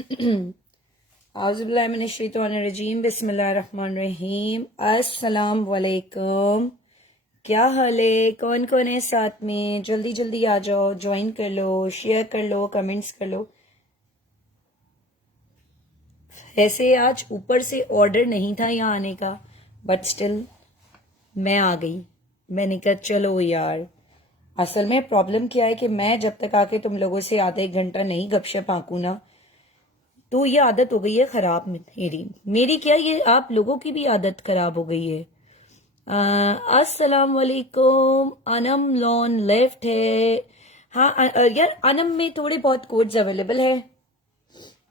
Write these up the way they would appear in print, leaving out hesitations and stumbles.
आउज़ुबिल्लाहिमिनश्शैतानिर्रजीम बिस्मिल्लाहिर्रहमानिर्रहीम। अस्सलाम वालेकुम। क्या हाल है? कौन कौन है साथ में? जल्दी जल्दी आ जाओ, ज्वाइन कर लो, शेयर कर लो, कमेंट्स कर लो। ऐसे आज ऊपर से ऑर्डर नहीं था यहाँ आने का, बट स्टिल मैं आ गई। मैंने कहा चलो यार। असल में प्रॉब्लम क्या है कि मैं जब तक आके तुम लोगों से आधा एक घंटा नहीं गपशप आंकू ना, तो ये आदत हो गई है खराब। मेरी मेरी क्या, ये आप लोगों की भी आदत खराब हो गई है। अस्सलाम वालेकुम। अनम लॉन लेफ्ट है। हाँ यार, अनम में थोड़े बहुत कोड्स अवेलेबल है।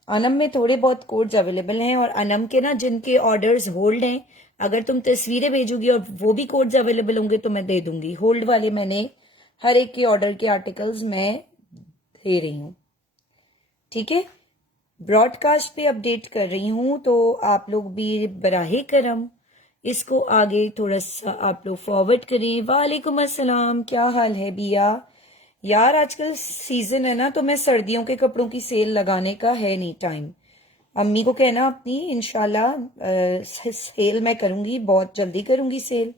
अनम में थोड़े बहुत कोड्स अवेलेबल हैं, और अनम के ना जिनके ऑर्डर्स होल्ड हैं, अगर तुम तस्वीरें भेजोगी और वो भी कोड्स अवेलेबल होंगे तो मैं दे दूंगी। होल्ड वाले मैंने हर एक के ऑर्डर के आर्टिकल्स मैं दे रही हूँ, ठीक है। ब्रॉडकास्ट पे अपडेट कर रही हूँ, तो आप लोग भी बराहे करम इसको आगे थोड़ा सा आप लोग फॉरवर्ड करें। वालेकुम अस्सलाम, क्या हाल है बिया? यार आजकल सीजन है ना, तो मैं सर्दियों के कपड़ों की सेल लगाने का है नहीं टाइम। अम्मी को कहना अपनी, इंशाल्लाह सेल मैं करूंगी, बहुत जल्दी करूंगी सेल।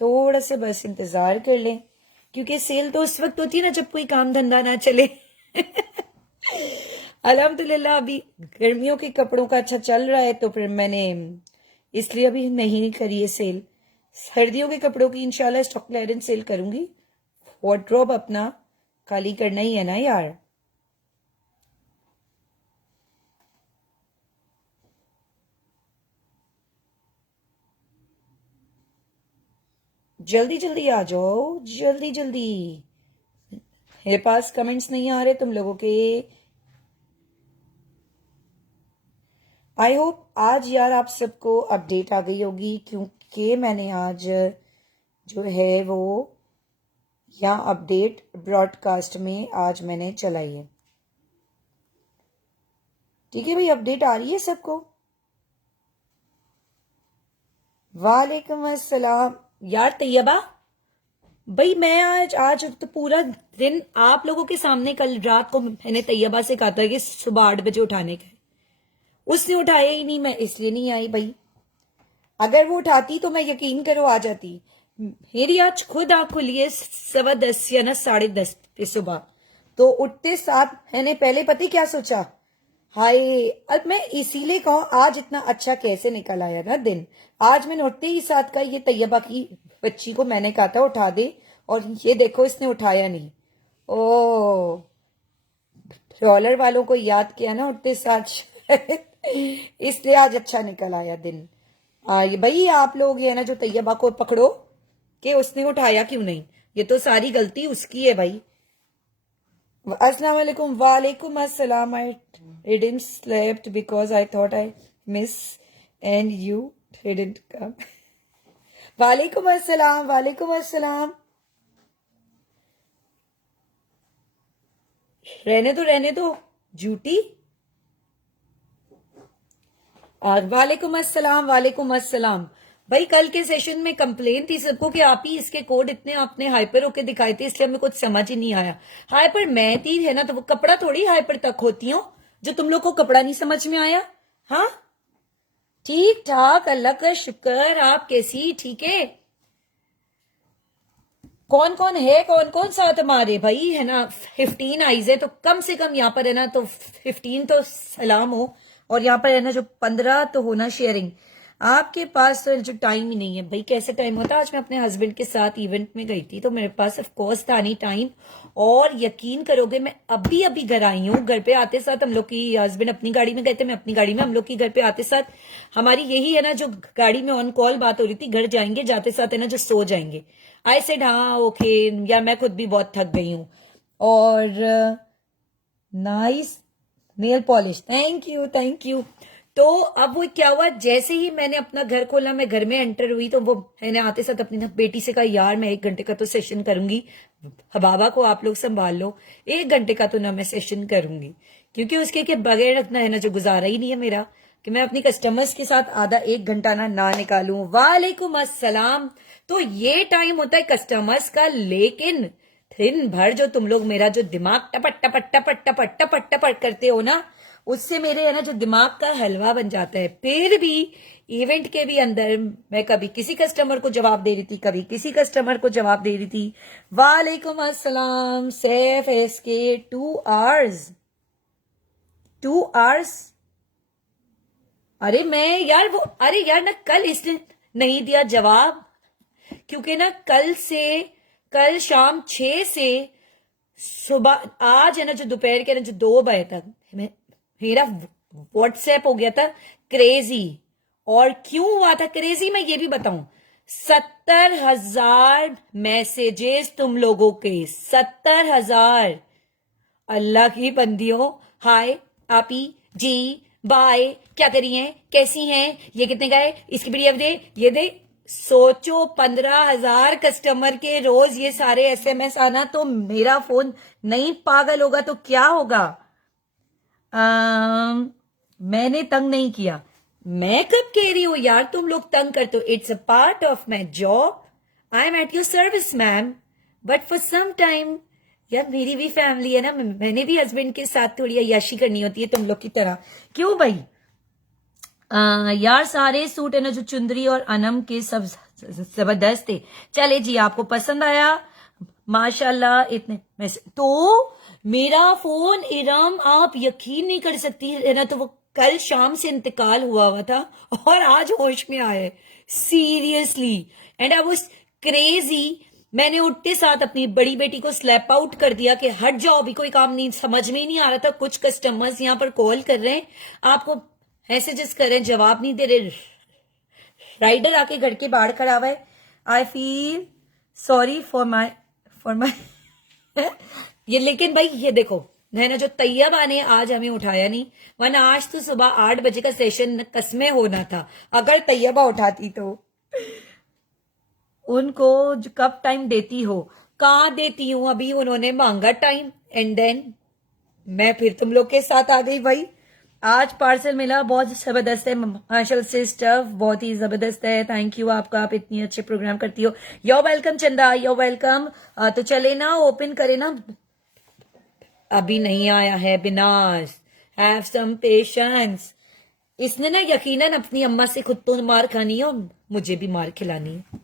थोड़ा सा बस इंतजार कर लें, क्योंकि सेल तो उस वक्त होती है ना जब कोई काम धंधा ना चले। अल्हम्दुलिल्लाह अभी गर्मियों के कपड़ों का अच्छा चल रहा है, तो फिर मैंने इसलिए अभी नहीं करी है सेल। सर्दियों के कपड़ों की इंशाल्लाह स्टॉक क्लियरेंस सेल करूंगी। वार्डरोब अपना खाली करना ही है ना यार। जल्दी जल्दी आ जाओ, जल्दी जल्दी। मेरे पास कमेंट्स नहीं आ रहे तुम लोगों के। आई होप आज यार आप सबको अपडेट आ गई होगी, क्योंकि मैंने आज जो है वो यहाँ अपडेट ब्रॉडकास्ट में आज मैंने चलाई है। ठीक है भाई, अपडेट आ रही है सबको? वालेकुम अस्सलाम। यार तैयबा भाई, मैं आज आज तो पूरा दिन आप लोगों के सामने, कल रात को मैंने तैयबा से कहा था कि सुबह 8 बजे उठाने का, उसने उठाया ही नहीं, मैं इसलिए नहीं आई भाई। अगर वो उठाती तो मैं यकीन करो आ जाती। मेरी आज खुद आंख खुली है 10:15 या ना 10:30 पे सुबह। तो उठते साथ मैंने पहले पता ही क्या सोचा, हाय अब मैं इसीलिए कहूँ आज इतना अच्छा कैसे निकल आया ना दिन। आज मैंने उठते ही साथ का ये तैयबा की बच्ची को मैंने कहा था उठा दे, और ये देखो इसने उठाया नहीं। ओ, ट्रॉलर वालों को याद किया ना उठते साथ। इसलिए आज अच्छा निकल आया दिन। ये भाई आप लोग ये ना जो तैयबा को पकड़ो कि उसने उठाया क्यों नहीं, ये तो सारी गलती उसकी है भाई। अस्सलाम वालेकुम। वालेकुम अस्सलाम। I didn't slept because I thought I miss and you didn't come. वालेकुम अस्सलाम, वालेकुम अस्सलाम। रहने दो झूठी। वालेकुम अस्सलाम, वालेकुम अस्सलाम। भाई कल के सेशन में कंप्लेन थी सबको कि आप ही इसके कोड इतने आपने हाइपर होके दिखाए थे, इसलिए हमें कुछ समझ ही नहीं आया। हाइपर मैं थी है ना, तो वो कपड़ा थोड़ी हाइपर तक होती हो जो तुम लोग को कपड़ा नहीं समझ में आया। हाँ ठीक ठाक, अल्लाह का शुक्र। आप कैसी? ठीक है। कौन कौन है, कौन कौन साथ हमारे भाई है ना? 15 आइज है, तो कम से कम यहाँ पर है ना तो 15 तो सलाम हो, और यहाँ पर है ना जो 15 तो होना शेयरिंग। आपके पास तो जो टाइम ही नहीं है भाई, कैसे टाइम होता? आज मैं अपने हस्बैंड के साथ इवेंट में गई थी, तो मेरे पास ऑफ कोर्स था नहीं टाइम। और यकीन करोगे, मैं अभी अभी घर आई हूँ। घर पे आते साथ हम लोग की हस्बैंड अपनी गाड़ी में गए थे, मैं अपनी गाड़ी में। हम लोग की घर पे आते साथ हमारी यही है ना जो गाड़ी में ऑन कॉल बात हो रही थी, घर जाएंगे जाते साथ है ना जो सो जाएंगे। आई सेड हाँ ओके यार, मैं खुद भी बहुत थक गई हूँ। और nice nail polish, thank you thank you. तो अब वो क्या हुआ, जैसे ही मैंने अपना घर खोला, मैं घर में एंटर हुई, तो वो मैंने आते साथ अपनी बेटी से कहा यार मैं 1 घंटे का तो सेशन करूंगी, बाबा को आप लोग संभाल लो। 1 घंटे का तो ना मैं सेशन करूंगी, क्योंकि उसके के बगैर रखना है ना जो गुजारा ही नहीं है मेरा, कि मैं अपनी कस्टमर्स के साथ आधा 1 घंटा ना निकालूं। वालेकुम अस्सलाम। तो ये टाइम होता है कस्टमर्स का, लेकिन दिन भर जो तुम लोग मेरा जो दिमाग टपट टपट टपट टपट टपट टपट करते हो ना, उससे मेरे है ना जो दिमाग का हलवा बन जाता है। फिर भी इवेंट के भी अंदर मैं कभी किसी कस्टमर को जवाब दे रही थी, कभी किसी कस्टमर को जवाब दे रही थी। वालेकुम अस्सलाम सैफ एसके। 2 hours 2 hours. अरे मैं यार वो, अरे यार ना कल इसने नहीं दिया जवाब, क्योंकि ना कल शाम 6 से सुबह आज है ना जो दोपहर के ना जो 2 बजे तक मेरा व्हाट्सएप हो गया था क्रेजी। और क्यों हुआ था क्रेजी मैं ये भी बताऊं। 70,000 मैसेजेस तुम लोगों के, 70,000। अल्लाह की बंदियों, हाय आपी जी, बाय, क्या करी हैं, कैसी हैं, ये कितने का है, इसकी पीडीएफ दे, ये दे। सोचो 15,000 कस्टमर के रोज ये सारे एसएमएस आना, तो मेरा फोन नहीं पागल होगा तो क्या होगा। मैंने तंग नहीं किया। मैं कब कह रही हूं यार तुम लोग तंग करते हो। It's a part of my job, I am at your service ma'am, but for some time यार मेरी भी फैमिली है ना, मैंने भी हस्बैंड के साथ थोड़ी अय्याशी करनी होती है तुम लोग की तरह। क्यों भाई। यार सारे सूट है ना जो चुंदरी और अनम के सब जबरदस्त थे। चले जी, आपको पसंद आया माशाल्लाह। इतने में तो मेरा फोन इरम आप यकीन नहीं कर सकती है ना, तो वो कल शाम से इंतकाल हुआ था और आज होश में आया है seriously. And I was crazy. मैंने उठते साथ अपनी बड़ी बेटी को स्लैप आउट कर दिया कि हट जाओ, अभी कोई काम नहीं, समझ में ही नहीं आ रहा था। कुछ कस्टमर्स यहाँ पर कॉल कर रहे हैं, आपको मैसेजेस कर रहे हैं, जवाब नहीं दे रहे। राइडर आके घर के बाहर खड़ा हुआ है। I feel sorry for my ये। लेकिन भाई ये देखो है ना, जो तैयबा ने आज हमें उठाया नहीं, वरना आज तो सुबह 8 बजे का सेशन कसमें होना था। अगर तैयबा उठाती तो। उनको जो कब टाइम देती हो, कहाँ देती हूं, अभी उन्होंने मांगा टाइम एंड देन मैं फिर तुम लोग के साथ आ गई भाई। आज पार्सल मिला, बहुत जबरदस्त है माशाल्लाह से, स्टफ बहुत ही जबरदस्त है। थैंक यू आपका, आप इतनी अच्छे प्रोग्राम करती हो। योर वेलकम चंदा, योर वेलकम। तो चले ना, ओपन करे ना। अभी नहीं आया है बिनाश, हैव सम पेशेंस। इसने ना यकीनन अपनी अम्मा से खुद तो मार खानी है और मुझे भी मार खिलानी है।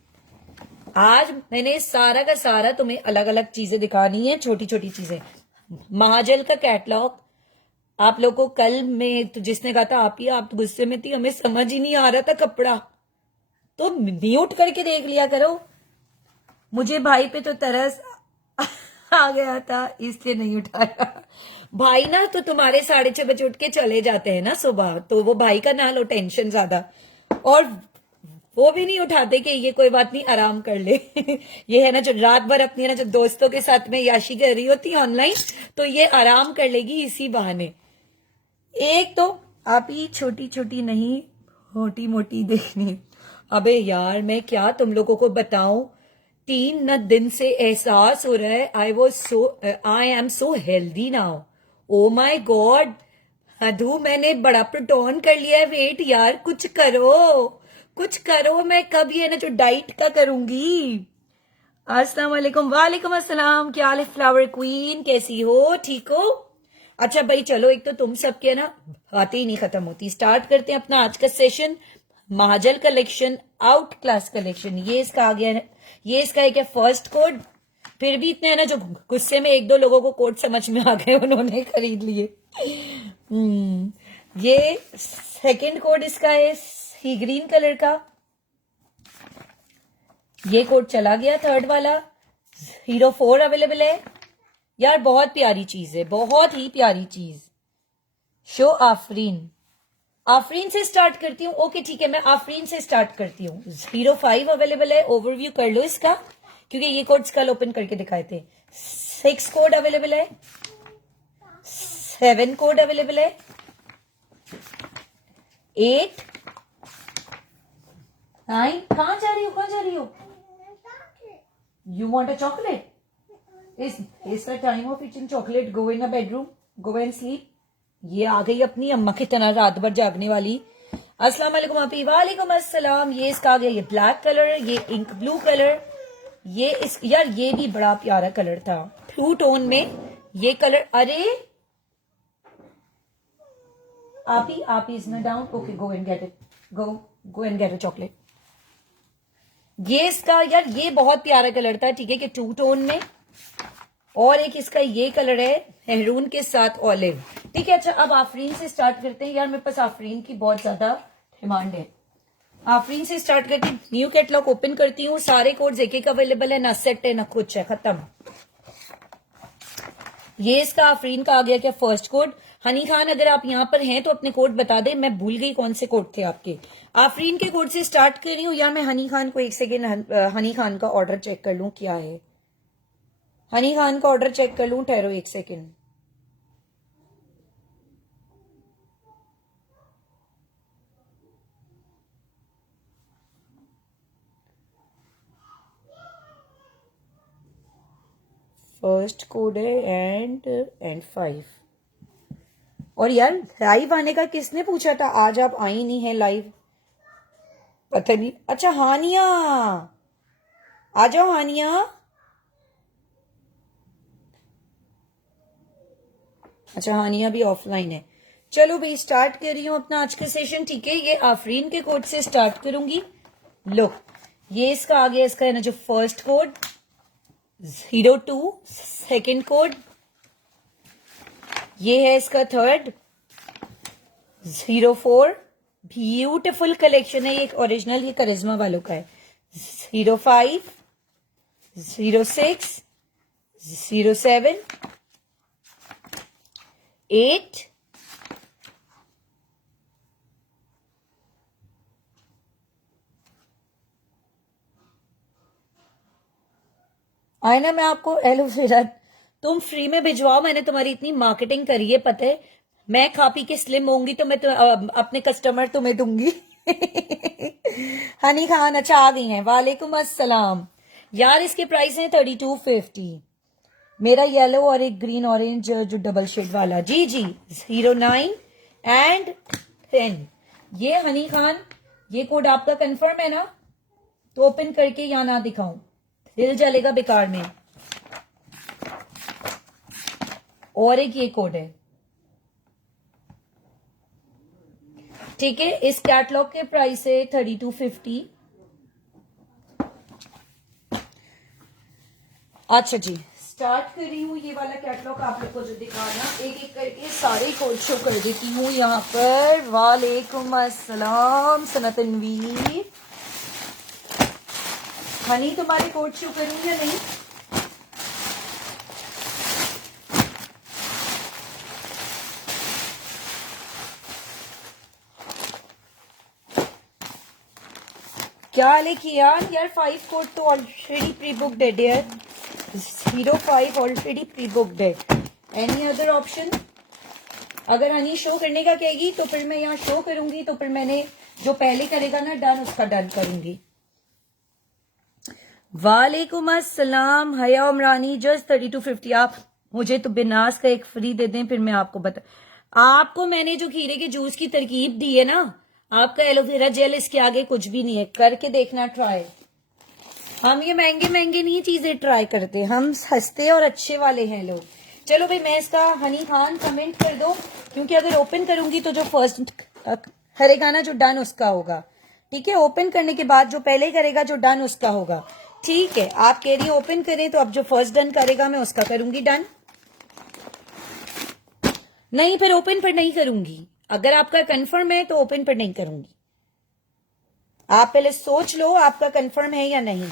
आज मैंने सारा का सारा तुम्हें अलग अलग चीजें दिखानी है, छोटी छोटी चीजें। महाजल का कैटलॉग आप लोगों को कल में तो जिसने कहा था आप तो गुस्से में थी, हमें समझ ही नहीं आ रहा था कपड़ा, तो म्यूट करके देख लिया करो। मुझे भाई पे तो तरस आ गया था इसलिए नहीं उठाया। भाई ना तो तुम्हारे 6:30 उठ के चले जाते हैं ना सुबह, तो वो भाई का ना लो टेंशन ज्यादा, और वो भी नहीं उठाते कि ये कोई बात नहीं आराम कर ले। ये है ना जो रात भर अपनी है ना जो दोस्तों के साथ में याशी कर रही होती है ऑनलाइन, तो ये आराम कर लेगी इसी बहाने। एक तो आप ही छोटी छोटी नहीं मोटी मोटी देखनी। अबे यार मैं क्या तुम लोगों को बताऊं, 3 दिन से एहसास हो रहा है I am so healthy now. Oh my god अधू, मैंने बड़ा प्रोटोन कर लिया है वेट। यार कुछ करो, मैं कब ये ना जो डाइट का करूंगी। अस्सलाम वालेकुम। वालेकुम अस्सलाम, क्या हाल है फ्लावर क्वीन, कैसी हो, ठीक हो। अच्छा भाई चलो, एक तो तुम सबके ना बातें ही नहीं खत्म होती। स्टार्ट करते हैं अपना आज का session. महाजल collection, out class collection, ये इसका आ गया है। ये इसका है क्या फर्स्ट कोड। फिर भी इतने है ना जो गुस्से में 1-2 लोगों को कोड समझ में आ गए, उन्होंने खरीद लिए। ये सेकंड कोड इसका है सी ग्रीन कलर का, ये कोड चला गया। थर्ड वाला 04 अवेलेबल है। यार बहुत प्यारी चीज है, बहुत ही प्यारी चीज। शो आफरीन से स्टार्ट करती हूँ। ओके ठीक है, मैं आफरीन से स्टार्ट करती हूँ। 05 अवेलेबल है, ओवरव्यू कर लो इसका, क्योंकि ये कोड्स कल ओपन करके दिखाए थे। 6 कोड अवेलेबल है, 7 कोड अवेलेबल है, 8 9। कहाँ जा रही हो? You want a chocolate? Is the time of eating chocolate? Go in a bedroom. Go and sleep. ये आ गई अपनी अम्मा की तरह रात भर जागने वाली। अस्सलाम वालेकुम आपी। वालेकुम अस्सलाम। ये इसका आ गया ये ब्लैक कलर, ये इंक ब्लू कलर, ये यार ये भी बड़ा प्यारा कलर था, ब्लू टोन में ये कलर। अरे आप he is not down, okay go and get it, go and get a chocolate. ये इसका यार ये बहुत प्यारा कलर था, ठीक है, कि टू टोन में, और एक इसका ये कलर है मेहरून के साथ ऑलिव, ठीक है। अच्छा अब आफरीन से स्टार्ट करते हैं, यार मेरे पास आफरीन की बहुत ज्यादा डिमांड है। आफरीन से स्टार्ट करके न्यू कैटलॉग ओपन करती हूँ, सारे कोड्स एक एक अवेलेबल है, ना सेट है ना कुछ है, खत्म। ये इसका आफरीन का आ गया क्या फर्स्ट कोड। हनी खान अगर आप यहां पर हैं तो अपने कोड बता दें, मैं भूल गई कौन से कोड थे आपके। आफरीन के कोड से स्टार्ट कर रही हूँ, या मैं हनी खान को एक सेकेंड हनी खान का ऑर्डर चेक कर लूं क्या है। हनी खान का ऑर्डर चेक कर लूं, ठहरो एक सेकेंड। फर्स्ट कोड है एंड 5। और यार लाइव आने का किसने पूछा था, आज आप आई नहीं है लाइव, पता नहीं। अच्छा हानिया, आ जाओ हानिया। अच्छा हानिया भी ऑफलाइन है। चलो भाई स्टार्ट कर रही हूँ अपना आज का सेशन, ठीक है। ये आफरीन के कोड से स्टार्ट करूंगी। लो ये इसका आ गया, इसका है ना जो फर्स्ट कोड 02, सेकंड कोड ये है इसका थर्ड 04, ब्यूटिफुल कलेक्शन है, ये ओरिजिनल ये करिश्मा वालों का है। 05, 06, 07, 8, आईना मैं आपको एलोवेरा तुम फ्री में भिजवाओ, मैंने तुम्हारी इतनी मार्केटिंग करी है, पता है। मैं खा पी के स्लिम होंगी तो मैं अपने कस्टमर तुम्हें दूंगी। हनी खान अच्छा आ गई हैं, वालेकुम अस्सलाम। यार इसके प्राइस हैं 3250, मेरा येलो और एक ग्रीन ऑरेंज जो डबल शेड वाला, जी जी 09 एंड 10। ये हनी खान ये कोड आपका कंफर्म है ना, तो ओपन करके या ना दिखाऊं, दिल जलेगा बेकार में। और एक ये कोड है, ठीक है। इस कैटलॉग के प्राइस है 3250। अच्छा जी स्टार्ट कर रही हूँ, ये वाला कैटलॉग आप लोग को जो दिखाना, एक एक करके सारे कोड शो कर देती हूँ यहाँ पर। वालेकुम अस्सलाम सनतनवीर, हनी तुम्हारे कोड शो करूँ या नहीं। क्या लेके यार 5 कोड तो ऑलरेडी प्री बुक्ड है डियर, 05 ऑलरेडी प्री बुक्ड है। एनी अदर ऑप्शन, अगर हनी शो करने का कहेगी तो फिर मैं यहाँ शो करूंगी, तो फिर मैंने जो पहले करेगा ना डन उसका डन करूंगी। वालेकुम अस्सलाम हया उमरानी, जस्ट 3250। आप मुझे तो बिनास का एक फ्री दे दें, फिर मैं आपको बता, आपको मैंने जो खीरे के जूस की तरकीब दी है ना, आपका एलोवेरा जेल इसके आगे कुछ भी नहीं है, करके देखना ट्राई। हम ये महंगे महंगे नहीं चीजें ट्राई करते, हम सस्ते और अच्छे वाले हैं लोग। चलो भाई मैं इसका हनी खान कमेंट कर दो, क्योंकि अगर ओपन करूंगी तो जो फर्स्ट करेगा ना जो डन उसका होगा, ठीक है। ओपन करने के बाद जो पहले करेगा जो डन उसका होगा, ठीक है। आप कह रही है ओपन करें, तो अब जो फर्स्ट डन करेगा मैं उसका करूंगी डन, नहीं फिर ओपन पर नहीं करूंगी। अगर आपका कंफर्म है तो ओपन पर नहीं करूंगी, आप पहले सोच लो आपका कंफर्म है या नहीं,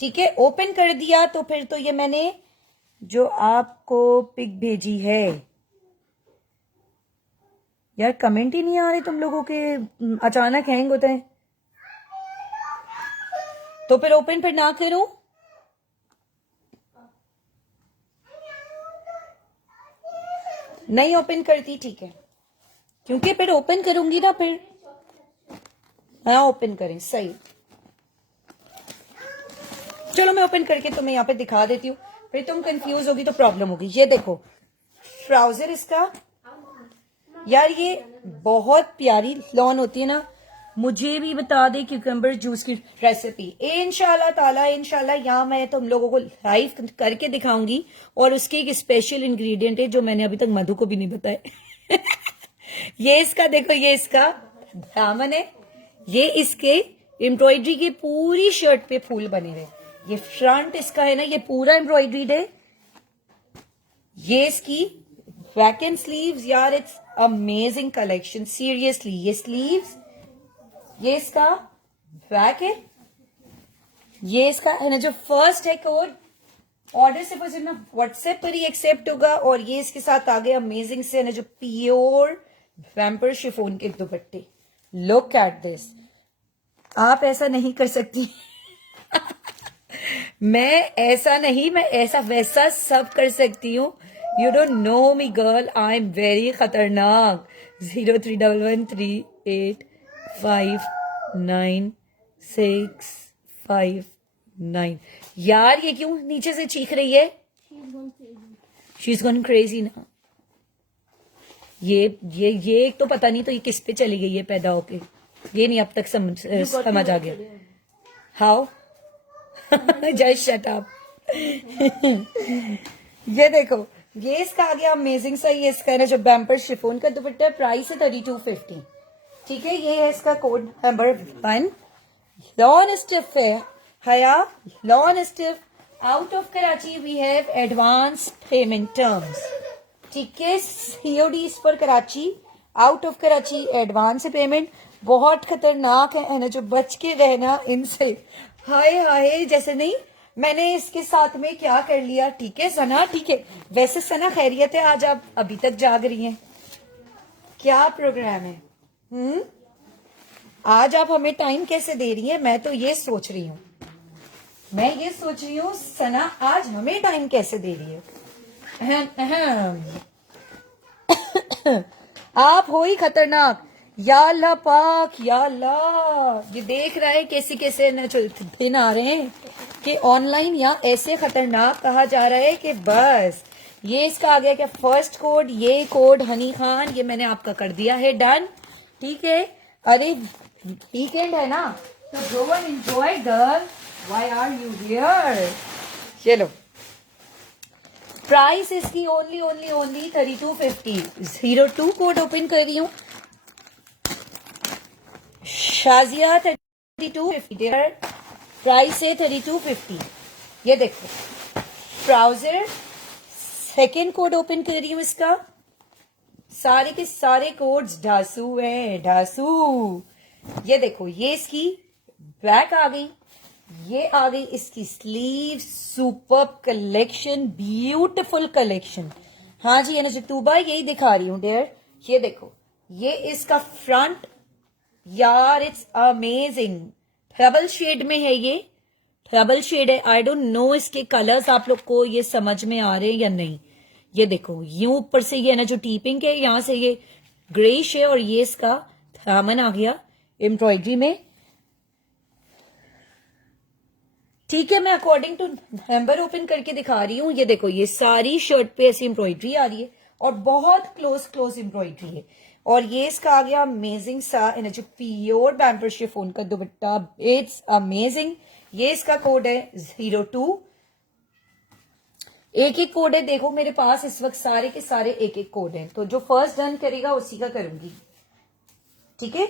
ठीक है। ओपन कर दिया तो फिर तो ये मैंने जो आपको पिक भेजी है, यार कमेंट ही नहीं आ रहे तुम लोगों के, अचानक हैंग होता है, तो फिर ओपन पर ना करूं। नहीं ओपन करती, ठीक है, क्योंकि फिर ओपन करूंगी ना फिर, हाँ ओपन करें सही। चलो मैं ओपन करके तुम्हें यहाँ पे दिखा देती हूँ, फिर तुम कंफ्यूज होगी तो प्रॉब्लम होगी। ये देखो ट्राउजर इसका, यार ये बहुत प्यारी लॉन होती है ना, मुझे भी बता दे क्यूकम्बर जूस की रेसिपी इंशाल्लाह ताला। इंशाल्लाह यहाँ मैं तुम लोगों को लाइव करके दिखाऊंगी, और उसके एक स्पेशल इंग्रेडिएंट है जो मैंने अभी तक मधु को भी नहीं बताया। ये इसका देखो, ये इसका दामन है, ये इसके एम्ब्रॉयडरी के पूरी शर्ट पे फूल बने हुए। ये फ्रंट इसका है ना, ये पूरा एम्ब्रॉयडरीड है। ये इसकी बैक एंड स्लीव्स, यार इट्स अमेजिंग कलेक्शन सीरियसली। ये स्लीव्स, ये इसका बैक है, ये इसका है ना जो फर्स्ट है कोड, ऑर्डर से पहले ना व्हाट्सएप पर ही एक्सेप्ट होगा। और ये इसके साथ आगे अमेजिंग से है ना जो प्योर वैम्पर शिफोन के दुपट्टे। लुक एट दिस, आप ऐसा नहीं कर सकती। मैं ऐसा नहीं, मैं ऐसा वैसा सब कर सकती हूँ। You don't no me girl, I am very खतरनाक। 0311385965 यार ये क्यों नीचे से चीख रही है? शी इज गॉन क्रेजी ना। ये एक तो पता नहीं तो ये किस पे चली गई है पैदा होके, ये नहीं अब तक समझ आ गया। हाउ? Just shut up. ये देखो, ये इसका आ गया अमेजिंग सा, ये इसका है ना जो बैम्पर शिफोन का दुपट्टा, प्राइस है 3250। ठीक है, ये है इसका कोड नंबर 1। लॉन स्टिफ है Haya, lawn stuff out of Karachi we have advance payment terms. ठीक है, सीओडी इस पर Karachi, out of Karachi advance payment. बहुत खतरनाक है ना जो, बच के रहना इनसे। हाय हाय, जैसे नहीं मैंने इसके साथ में क्या कर लिया। ठीक है सना, ठीक है। वैसे सना खैरियत है? आज आप अभी तक जाग रही हैं? क्या प्रोग्राम है? आज आप हमें टाइम कैसे दे रही हैं? मैं तो ये सोच रही हूँ, सना आज हमें टाइम कैसे दे रही है? आप हो ही खतरनाक। या अल्लाह पाक, या अल्लाह। ये देख रहा है कैसे कैसे दिन आ रहे हैं कि ऑनलाइन या ऐसे खतरनाक कहा जा रहा है कि बस। ये इसका आ गया क्या फर्स्ट कोड, ये कोड हनी खान, ये मैंने आपका कर दिया है डन। ठीक है, अरे वीकेंड है ना तो go and enjoy girl, why are you here? चलो, प्राइस इसकी ओनली 3250। 02 कोड ओपन कर रही हूँ, शाजिया 3250। प्राइस है 3250। ये देखो ट्राउजर, सेकेंड कोड ओपन कर रही हूँ इसका। सारे के सारे कोड्स ढासू हैं, ढासू। ये देखो, ये इसकी बैक आ गई, ये आ गई इसकी sleeve. Superb collection, beautiful collection. हाँ जी, तुबा यही दिखा रही हूँ डियर। ये देखो, ये इसका फ्रंट, यार इट्स अमेजिंग। ट्रबल शेड में है, ये ट्रबल शेड है। आई डोंट नो इसके कलर्स आप लोग को ये समझ में आ रहे हैं या नहीं। ये देखो, यूं ऊपर से ये ना जो टीपिंग है, यहां से ये ग्रेइश है, और ये इसका दामन आ गया एम्ब्रॉयडरी में। ठीक है, मैं अकॉर्डिंग टू नंबर ओपन करके दिखा रही हूँ। ये देखो, ये सारी शर्ट पे ऐसी एम्ब्रॉयडरी आ रही है और बहुत क्लोज एम्ब्रॉयडरी है। और ये इसका आ गया अमेजिंग सा जो प्योर बैम्पर शिफॉन का दुपट्टा, इट्स अमेजिंग। ये इसका कोड है 02। एक एक कोड है, देखो मेरे पास इस वक्त सारे के सारे एक एक कोड हैं, तो जो फर्स्ट डन करेगा उसी का करूंगी। ठीक है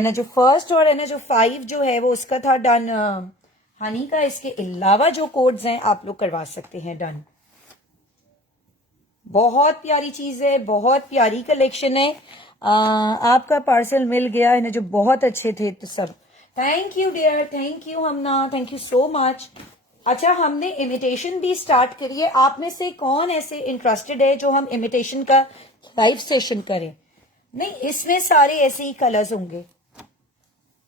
ना, जो फर्स्ट और है ना जो 5 जो है वो उसका था डन हनी का। इसके अलावा जो कोड्स हैं आप लोग करवा सकते हैं डन। बहुत प्यारी चीज है, बहुत प्यारी कलेक्शन है। आपका पार्सल मिल गया है ना जो, बहुत अच्छे थे तो सब। Thank you dear, thank you Hamna, thank you so much. अच्छा, हमने इमिटेशन भी स्टार्ट करी है। आप में से कौन ऐसे इंटरेस्टेड है जो हम इमिटेशन का लाइव सेशन करें? नहीं, इसमें सारे ऐसे ही कलर्स होंगे,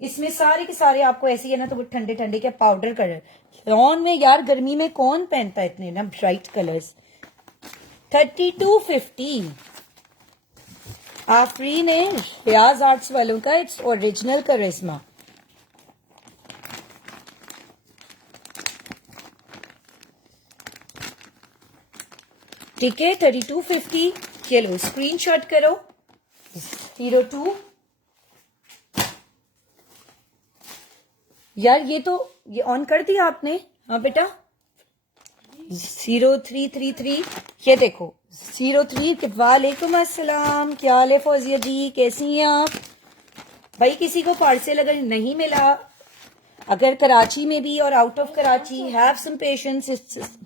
इसमें सारे के सारे आपको ऐसे ही है ना, तो वो ठंडे ठंडे के पाउडर कलर। लॉन में यार गर्मी में कौन पहनता है इतने ना ब्राइट कलर्स। 3250। आफरीन है रियाज आर्ट्स वालों का, इट्स ओरिजिनल करिश्मा। ठीक है, 3250। चलो स्क्रीनशॉट करो। 02। यार ये ऑन कर दिया आपने? हाँ बेटा। 0333। ये देखो 03 वालेकुम अस्सलाम, क्या हाल है फौजिया जी, कैसी हैं आप? भाई किसी को पार्सल अगर नहीं मिला, अगर कराची में भी और out of Karachi, have some patience,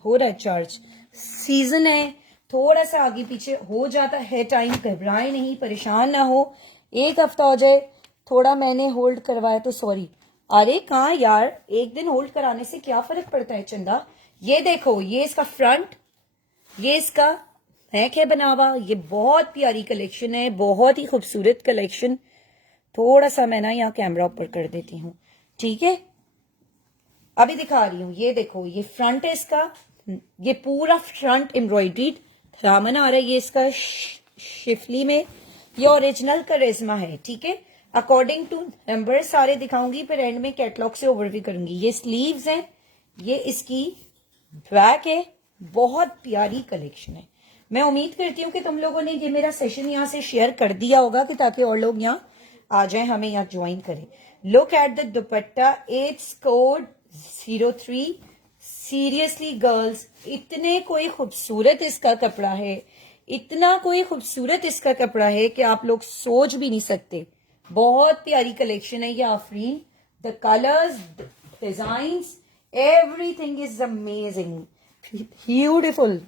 हो रहा है चार्ज, सीजन है, थोड़ा सा आगे पीछे हो जाता है टाइम, घबराए नहीं, परेशान ना हो, एक हफ्ता हो जाए थोड़ा मैंने होल्ड करवाया तो सॉरी। अरे कहाँ यार, एक दिन होल्ड कराने से क्या फर्क पड़ता है चंदा। ये देखो, ये इसका फ्रंट, ये इसका बैक है बना हुआ, ये बहुत प्यारी कलेक्शन है, बहुत ही खूबसूरत कलेक्शन। थोड़ा सा मैं ना यहाँ कैमरा ऊपर कर देती हूँ, ठीक है, अभी दिखा रही हूँ। ये देखो, ये फ्रंट है इसका, ये पूरा फ्रंट एम्ब्रॉयड्रीड दामन आ रहा है, ये इसका शिफली में, ये ओरिजिनल करिश्मा है, ठीक है। अकॉर्डिंग टू नंबर सारे दिखाऊंगी, फिर एंड में कैटलॉग से ओवरव्यू करूंगी। ये स्लीव्स हैं, ये इसकी बैक है, बहुत प्यारी कलेक्शन है। मैं उम्मीद करती हूँ कि तुम लोगों ने ये मेरा सेशन यहाँ से शेयर कर दिया होगा कि ताकि और लोग यहाँ आ जाएं, हमें यहाँ ज्वाइन करें। Look at the dupatta, it's code 03। Seriously girls, इतने कोई खूबसूरत इसका कपड़ा है, इतना कोई खूबसूरत इसका कपड़ा है कि आप लोग सोच भी नहीं सकते। बहुत प्यारी कलेक्शन है ये Afreen, the colours, designs, everything is amazing, beautiful.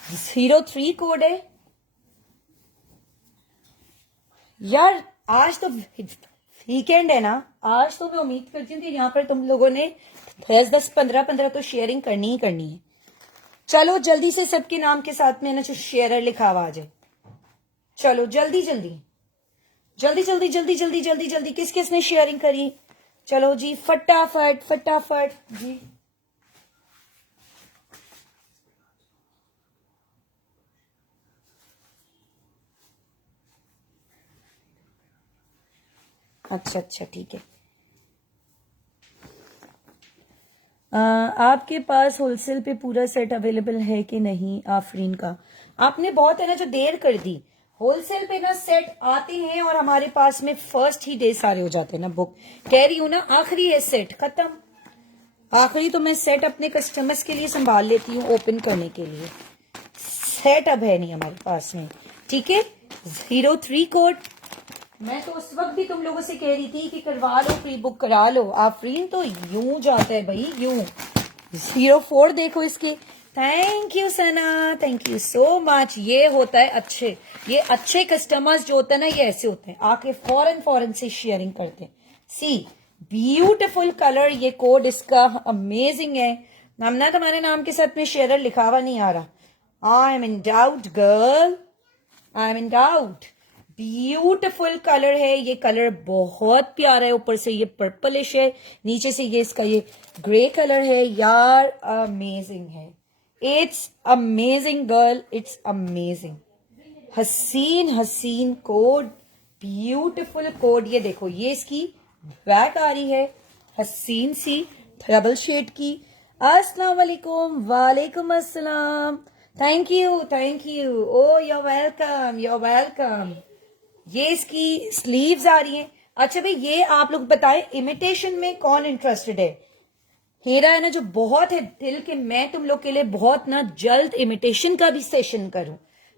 Zero 03 code है यार। आज तो वीकेंड है ना, आज तो मैं उम्मीद करती हूँ कि यहाँ पर तुम लोगों ने 10-10, 15-15 तो शेयरिंग करनी ही करनी है। चलो जल्दी से सबके नाम के साथ में ना जो शेयरर लिखा हुआ आ जाए, चलो जल्दी जल्दी जल्दी जल्दी जल्दी जल्दी जल्दी जल्दी, किस किस ने शेयरिंग करी, चलो जी फटाफट फटाफट जी। अच्छा अच्छा ठीक है। आपके पास होलसेल पे पूरा सेट अवेलेबल है कि नहीं? आफरीन का आपने बहुत है ना जो देर कर दी, होलसेल पे ना सेट आते हैं और हमारे पास में फर्स्ट ही डे सारे हो जाते हैं ना बुक। कह रही हूं ना, आखिरी है सेट खत्म, आखिरी तो मैं सेट अपने कस्टमर्स के लिए संभाल लेती हूँ ओपन करने के लिए, सेट अब है नहीं हमारे पास में, ठीक है। 03 कोड, मैं तो उस वक्त भी तुम लोगों से कह रही थी कि करवा लो, प्री बुक करा लो। आफरीन तो यूं जाता है भाई, यूं। 04 देखो इसके, thank you Sana, thank you so much. ये होता है अच्छे, ये अच्छे कस्टमर्स जो होते हैं ना, ये ऐसे होते हैं, आके फौरन फौरन से शेयरिंग करते हैं। सी ब्यूटिफुल कलर, ये कोड इसका अमेजिंग है। नामना तुम्हारे नाम के साथ में शेयरर लिखा हुआ नहीं आ रहा। I am in doubt girl, I am in doubt. Beautiful colour है, ये कलर बहुत प्यारा है, ऊपर से ये पर्पलिश है, नीचे से ये इसका ये ग्रे कलर है यार, अमेजिंग है। It's amazing girl, it's amazing. हसीन हसीन कोड, ब्यूटिफुल कोड। ये देखो, ये इसकी बैक आ रही है, हसीन सी डबल शेड की। अस्सलाम वालेकुम, वालेकुम अस्सलाम, thank you thank you, oh you welcome, you welcome. ये इसकी स्लीव्स आ रही हैं। अच्छा भाई, ये आप लोग बताएं, इमिटेशन में कौन इंटरेस्टेड है? मेरा है ना जो बहुत है दिल के, मैं तुम लोग के लिए बहुत ना जल्द इमिटेशन का भी सेशन करूं।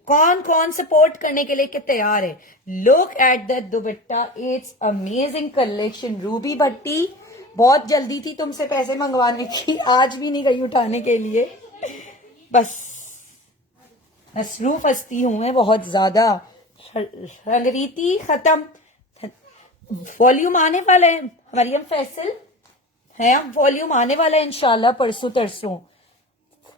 कौन कौन सपोर्ट करने के लिए के तैयार है? Look at the dupatta, it's amazing collection. Ruby Bhatti, बहुत जल्दी थी तुमसे पैसे मंगवाने की, आज भी नहीं गई उठाने के लिए, बस मसरूफ हस्ती हूं मैं बहुत ज्यादा। रणरीति खत्म, वॉल्यूम आने वाला है, मरियम फैसल है, वॉल्यूम आने वाला है इंशाल्लाह परसों तरसों।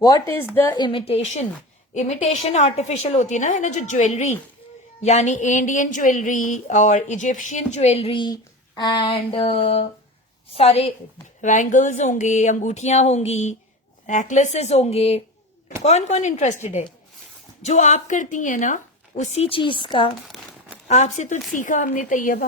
What is the imitation? Imitation artificial होती है ना जो ज्वेलरी, यानी इंडियन ज्वेलरी और इजिप्शियन ज्वेलरी एंड सारे बैंगल्स होंगे, अंगूठियां होंगी, नेकलेसेस होंगे। कौन कौन इंटरेस्टेड है? जो आप करती हैं ना उसी चीज का, आपसे तो सीखा हमने Tayyaba.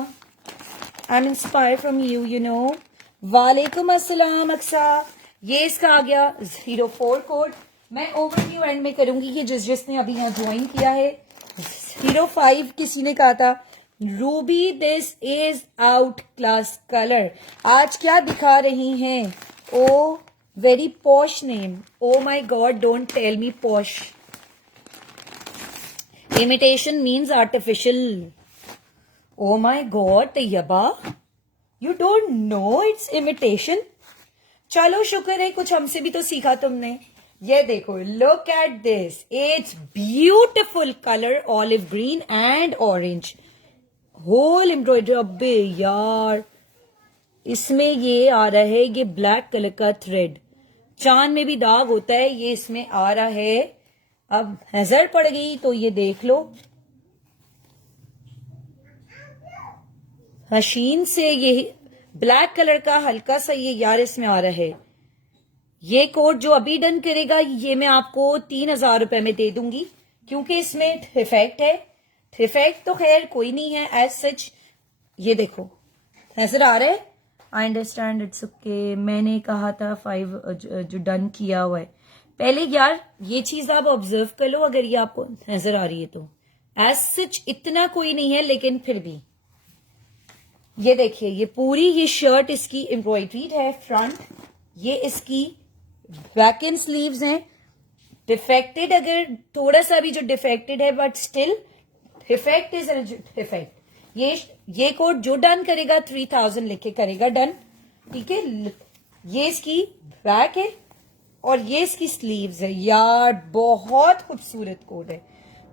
I am inspire from you, you know. वालेकुम अस्सलाम अक्सा, ये इसका आ गया 04 कोड। मैं ओवरव्यू एंड में करूंगी कि जिसने अभी यहाँ ज्वाइन किया है। 05 किसी ने कहा था, Ruby this is out class colour. आज क्या दिखा रही हैं? Oh very posh name. Oh my god, don't tell me posh. Imitation means artificial. Oh my god Tayyaba, you don't know it's imitation. चलो शुक्र है कुछ हमसे भी तो सीखा तुमने. ये देखो, look at this, it's beautiful colour, olive green and orange, whole embroidery. अबे यार, इसमें ये आ रहा है, ये ब्लैक कलर का थ्रेड, चांद में भी दाग होता है, ये इसमें आ रहा है. अब नजर पड़ गई तो ये देख लो, मशीन से ये ब्लैक कलर का हल्का सा ये यार इसमें आ रहा है. ये कोड जो अभी डन करेगा ये मैं आपको 3,000 रुपए में दे दूंगी, क्योंकि इसमें इफेक्ट है. इफेक्ट तो खैर कोई नहीं है एज सच. ये देखो, नजर आ रहा है. I understand, it's okay. मैंने कहा था 5 जो डन किया हुआ है. पहले यार ये चीज आप ऑब्जर्व कर लो, अगर ये आपको नजर आ रही है तो. एज सच इतना कोई नहीं है, लेकिन फिर भी ये देखिए, ये पूरी ये शर्ट इसकी एम्ब्रॉयडरीड है फ्रंट. ये इसकी बैक एंड स्लीव्स हैं. डिफेक्टेड, अगर थोड़ा सा भी जो डिफेक्टेड है, but still effect is effect. ये कोड जो डन करेगा 3,000 लिख के करेगा डन. ठीक है, ये इसकी बैक है और ये इसकी स्लीव्स है. यार बहुत खूबसूरत कोड है,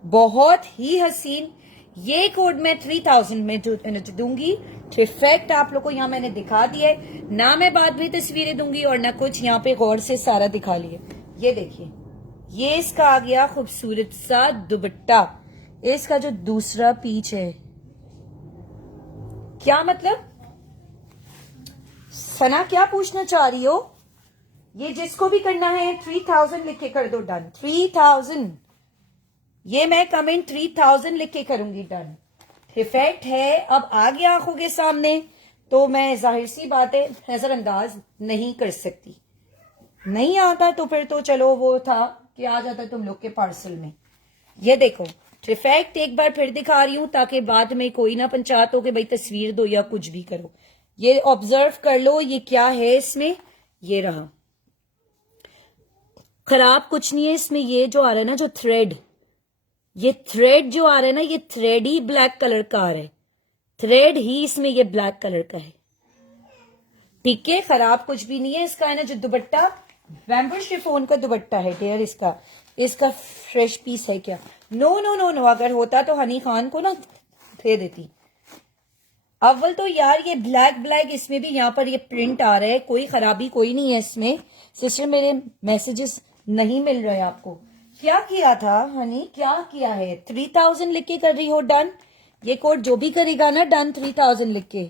बहुत ही हसीन. ये कोड मैं 3,000 में जो दूंगी. इफेक्ट आप लोग को यहाँ मैंने दिखा दिया है ना, मैं बाद में तस्वीरें दूंगी और ना कुछ, यहाँ पे गौर से सारा दिखा लिया. ये देखिए, ये इसका आ गया खूबसूरत सा दुपट्टा. इसका जो दूसरा पीच है, क्या मतलब सना क्या पूछना चाह रही हो? ये जिसको भी करना है 3,000 लिख के कर दो डन. 3,000, ये मैं कमेंट 3,000 लिख के करूंगी डन. इफेक्ट है, अब आ गया आंखों के सामने तो मैं जाहिर सी बात है नजरअंदाज नहीं कर सकती. नहीं आता तो फिर तो चलो वो था कि आ जाता तुम लोग के पार्सल में. ये देखो, इफेक्ट एक बार फिर दिखा रही हूं ताकि बाद में कोई ना पंचायत हो कि भाई तस्वीर दो या कुछ भी करो. ये ऑब्जर्व कर लो, ये क्या है इसमें. ये रहा, खराब कुछ नहीं है इसमें. ये जो आ रहा है ना, जो थ्रेड, ये थ्रेड जो आ रहा है ना, ये थ्रेड ही ब्लैक कलर का आ रहा है. थ्रेड ही इसमें ये ब्लैक कलर का है. ठीक है, खराब कुछ भी नहीं है. इसका है ना जो दुपट्टा, बैम्बू शिफॉन का दुपट्टा है डेयर. इसका फ्रेश पीस है क्या? नो नो नो नो, अगर होता तो हनी खान को ना दे देती. अव्वल तो यार ये ब्लैक ब्लैक इसमें भी यहाँ पर ये प्रिंट आ रहा है, कोई खराबी कोई नहीं है इसमें. सिस्टर मेरे मैसेजेस नहीं मिल रहे आपको. क्या किया था हनी, क्या किया है? 3,000 लिख के कर रही हो डन. ये कोड जो भी करेगा ना डन 3,000 लिख के.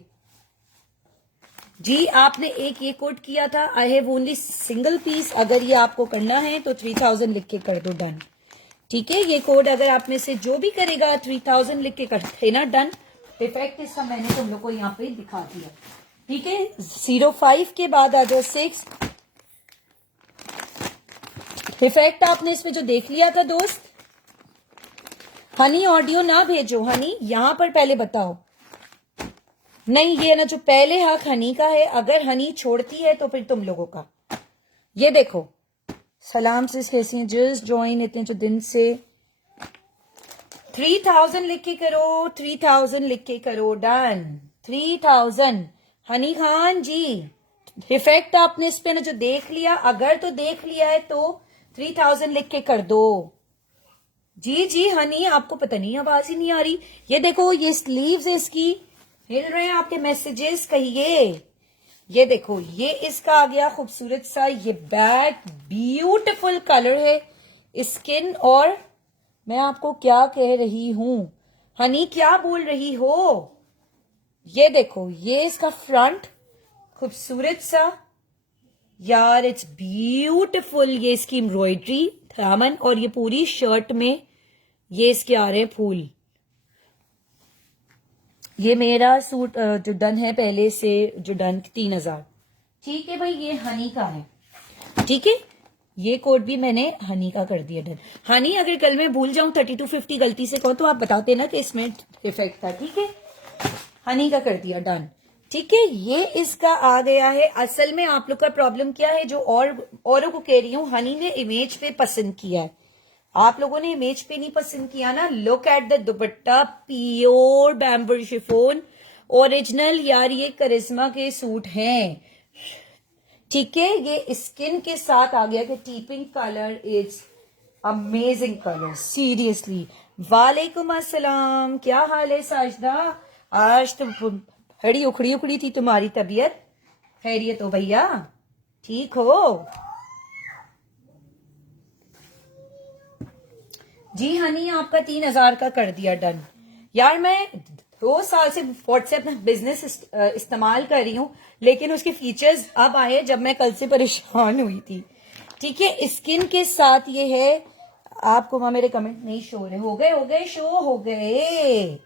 जी आपने एक ये कोड किया था, I have only single piece. अगर ये आपको करना है तो 3,000 लिख के कर दो डन. ठीक है, ये कोड अगर आप में से जो भी करेगा 3,000 लिख के करते ना डन. इफेक्ट इसका मैंने तुम लोग को यहाँ पे दिखा दिया. ठीक है, 05 के बाद आ जाओ 6. इफेक्ट आपने इसमें जो देख लिया था दोस्त. हनी ऑडियो ना भेजो, हनी यहां पर पहले बताओ. नहीं, ये ना जो पहले हक हनी का है, अगर हनी छोड़ती है तो फिर तुम लोगों का. ये देखो, सलाम से कैसी जस्ट ज्वाइन इतने जो दिन से. 3,000 लिख के करो, 3,000 लिख के करो डन. 3,000 हनी खान जी. इफेक्ट आपने इस पे ना जो देख लिया, अगर तो देख लिया है तो 3,000 लिख के कर दो. जी जी हनी, आपको पता नहीं आवाज ही नहीं आ रही. ये देखो, ये स्लीव्स है इसकी, हिल रहे हैं आपके मैसेजेस, कहिए. ये देखो, ये इसका आ गया खूबसूरत सा ये बैक, ब्यूटीफुल कलर है स्किन. और मैं आपको क्या कह रही हूं हनी, क्या बोल रही हो? ये देखो, ये इसका फ्रंट खूबसूरत सा यार, इट्स ब्यूटीफुल. ये इसकी एम्ब्रॉयडरी दामन और ये पूरी शर्ट में ये इसके आ रहे हैं फूल. ये मेरा सूट जो डन है पहले से, जो डन 3,000. ठीक है भाई, ये हनी का है. ठीक है, ये कोड भी मैंने हनी का कर दिया डन. हनी अगर कल मैं भूल जाऊं 3250 गलती से कहूं तो आप बताते ना कि इसमें इफेक्ट था. ठीक है, हनी का कर दिया डन. ठीक है, ये इसका आ गया है। असल में आप लोग का प्रॉब्लम क्या है, जो औरों को कह रही हूँ, हनी ने इमेज पे पसंद किया है, आप लोगों ने इमेज पे नहीं पसंद किया ना। Look at the dupatta, pure बैम्बर chiffon, original. यार ये करिश्मा के सूट हैं, ठीक है। ये स्किन के साथ आ गया कि tipping colour is amazing colour, seriously. वालेकुम अस्सलाम, क्या हाल है साजदा? आज तो बड़ी उखड़ी उखड़ी थी तुम्हारी तबीयत, खैरियत हो भैया? ठीक हो? जी हनी, आपका 3,000 का कर दिया डन। यार मैं 2 साल से व्हाट्सएप में बिजनेस इस्तेमाल कर रही हूँ, लेकिन उसके फीचर्स अब आए जब मैं कल से परेशान हुई थी। ठीक है, स्किन के साथ ये है। आपको वहां मेरे कमेंट नहीं शो रहे, हो गए शो हो गए।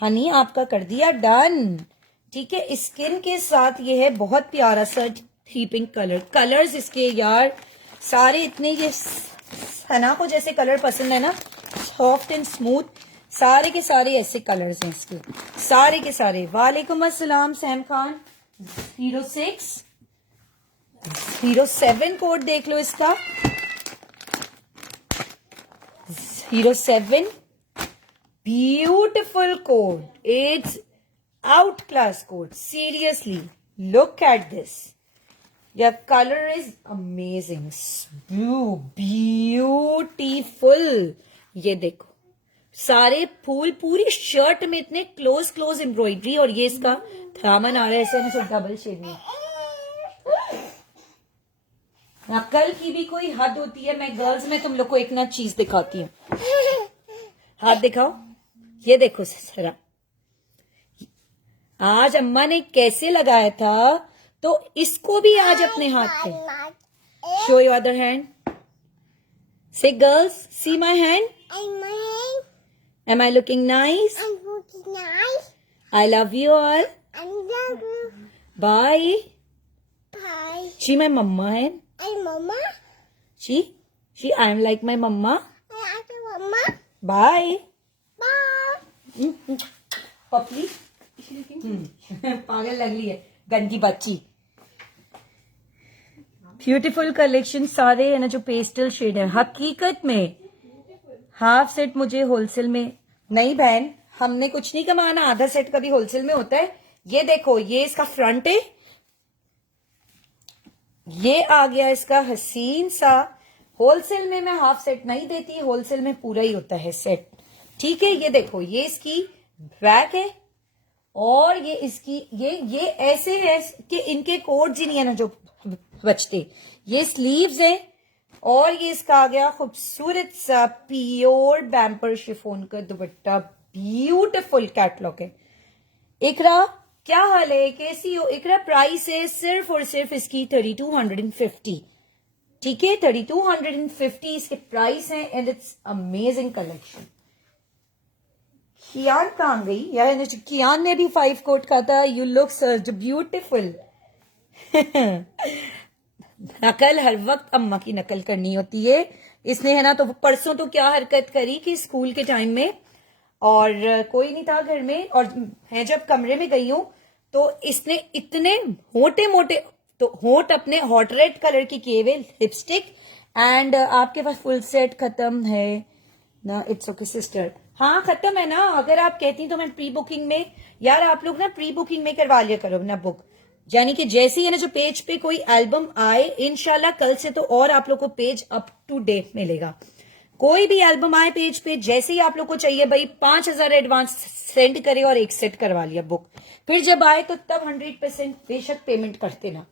हनी आपका कर दिया डन, ठीक है। स्किन के साथ ये है बहुत प्यारा सा हीपिंग कलर। कलर्स इसके यार सारे इतने, ये हना को जैसे कलर पसंद है ना, सॉफ्ट एंड स्मूथ, सारे के सारे ऐसे कलर्स हैं इसके, सारे के सारे। वालेकुम अस्सलाम सैम खान। 0607 कोड देख लो इसका, 07, beautiful code, it's out class code, seriously. Look at this, your color is amazing, beautiful. ये देखो सारे फूल पूरी शर्ट में इतने क्लोज क्लोज एम्ब्रॉयडरी, और ये इसका दामन आ रहा है ऐसे मुझे डबल शेड में। अकल की भी कोई हद होती है। मैं गर्ल्स में तुम लोग को एक ना चीज दिखाती हूँ, हाथ दिखाओ, ये देखो सरा, आज अम्मा ने कैसे लगाया था, तो इसको भी आज अपने हाथ पे। Show your other hand, say girls see my hand, am I looking nice? I love you all, bye. She my mama है, she I am like my mama, bye. पपली पागल लग रही है, गंदी बच्ची। ब्यूटीफुल कलेक्शन सारे है ना, जो पेस्टल शेड है। हकीकत में हाफ सेट मुझे होलसेल में नहीं बहन, हमने कुछ नहीं कमाना, आधा सेट कभी होलसेल में होता है। ये देखो, ये इसका फ्रंट है, ये आ गया इसका हसीन सा। होलसेल में मैं हाफ सेट नहीं देती, होलसेल में पूरा ही होता है सेट, ठीक है। ये देखो, ये इसकी बैक है, और ये इसकी ये ऐसे है कि इनके कोड्स ही नहीं है ना जो बचते। ये स्लीव्स है, और ये इसका आ गया खूबसूरत सा प्योर बैम्पर शिफोन का दुपट्टा, ब्यूटीफुल कैटलॉग है। इकरा क्या हाल है, कैसी हो इकरा? प्राइस है सिर्फ और सिर्फ इसकी 3250, ठीक है, 3250 इसके प्राइस है, एंड इट्स अमेजिंग कलेक्शन। कियान कहाँ गई यार? कियान ने भी 5 कोट का था। You look such beautiful. नकल हर वक्त अम्मा की नकल करनी होती है। इसने है ना, तो परसों तो क्या हरकत करी कि स्कूल के टाइम में, और कोई नहीं था घर में, और मैं जब कमरे में गई हूं तो इसने इतने मोटे मोटे, तो होठ अपने हॉट रेड कलर की किए हुए, लिपस्टिक, एंड आपके पास फुल सेट खत्म है ना? इट्स ओके सिस्टर, हाँ खत्म है ना। अगर आप कहती तो मैं प्री बुकिंग में, यार आप लोग ना प्री बुकिंग में करवा लिया करो ना बुक, यानी कि जैसे ही है ना जो पेज पे कोई एल्बम आए, इंशाल्लाह कल से तो और आप लोग को पेज अप टू डेट मिलेगा। कोई भी एल्बम आए पेज पे, जैसे ही आप लोग को चाहिए भाई 5,000 एडवांस सेंड करे और एक सेट करवा लिया बुक। फिर जब आए तो तब 100% बेशक पेमेंट करते ना,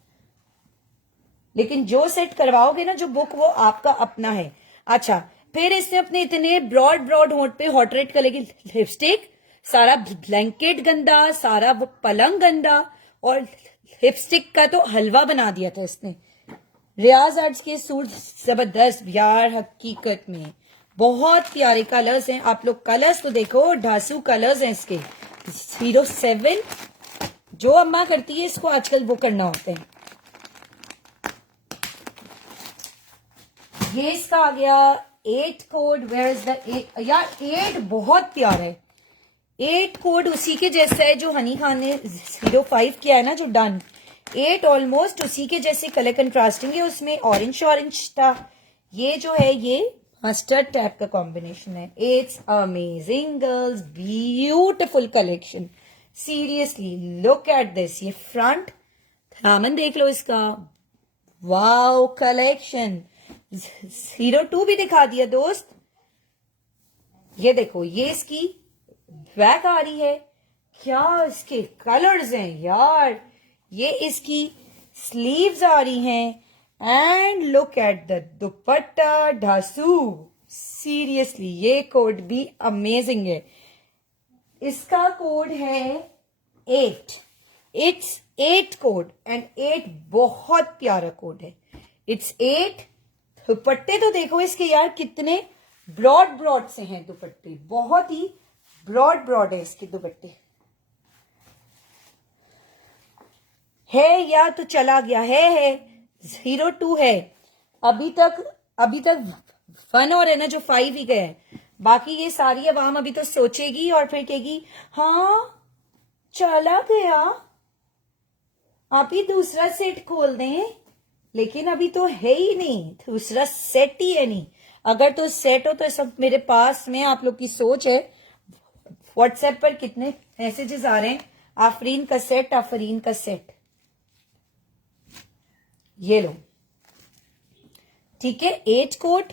लेकिन जो सेट करवाओगे ना जो बुक, वो आपका अपना है। अच्छा, फिर इसने अपने इतने ब्रॉड ब्रॉड होंठ पे हॉट रेड कलर की लिपस्टिक, सारा ब्लैंकेट गंदा, सारा वो पलंग गंदा, और लिपस्टिक का तो हलवा बना दिया था इसने। रियाज आर्ट्स के सूट जबरदस्त यार, हकीकत में बहुत प्यारे कलर्स हैं। आप लोग कलर्स तो देखो, ढासू कलर्स हैं इसके। 07, जो अम्मा करती है इसको आजकल वो करना होता है। ये इसका आ गया 8 कोड, वेयर इज द 8? यार 8 बहुत प्यारा है, 8 कोड उसी के जैसा है जो हनी खान ने 05 किया है ना, जो डन 8 ऑलमोस्ट उसी के जैसे कलर कंट्रास्टिंग है, उसमें ऑरेंज ऑरेंज था, ये जो है ये मस्टर्ड टाइप का कॉम्बिनेशन है। It's amazing girls, beautiful collection, seriously look at this. ये फ्रंट दामन देख लो इसका, वाओ कलेक्शन। 02 भी दिखा दिया दोस्त, ये देखो ये इसकी बैक आ रही है, क्या इसके कलर्स हैं यार। ये इसकी स्लीव्स आ रही हैं, and look at the dupatta ढासू, सीरियसली ये कोड भी अमेजिंग है। इसका कोड है 8, इट्स 8 कोड, एंड 8 बहुत प्यारा कोड है। इट्स 8। दुपट्टे तो देखो इसके यार कितने ब्रॉड ब्रॉड से हैं दुपट्टे, बहुत ही ब्रॉड ब्रॉड है इसके दुपट्टे। है या तो चला गया है 02 है, अभी तक फन और है ना जो 5 ही गए हैं। बाकी ये सारी अवाम अभी तो सोचेगी और फिर कहेगी हाँ चला गया, आप ही दूसरा सेट खोल दें, लेकिन अभी तो है ही नहीं, दूसरा सेट ही है नहीं। अगर तो सेट हो तो सब मेरे पास में, आप लोग की सोच है। व्हाट्सएप पर कितने मैसेजेस आ रहे हैं, आफरीन का सेट, आफरीन का सेट, ये लो ठीक है। 8 कोट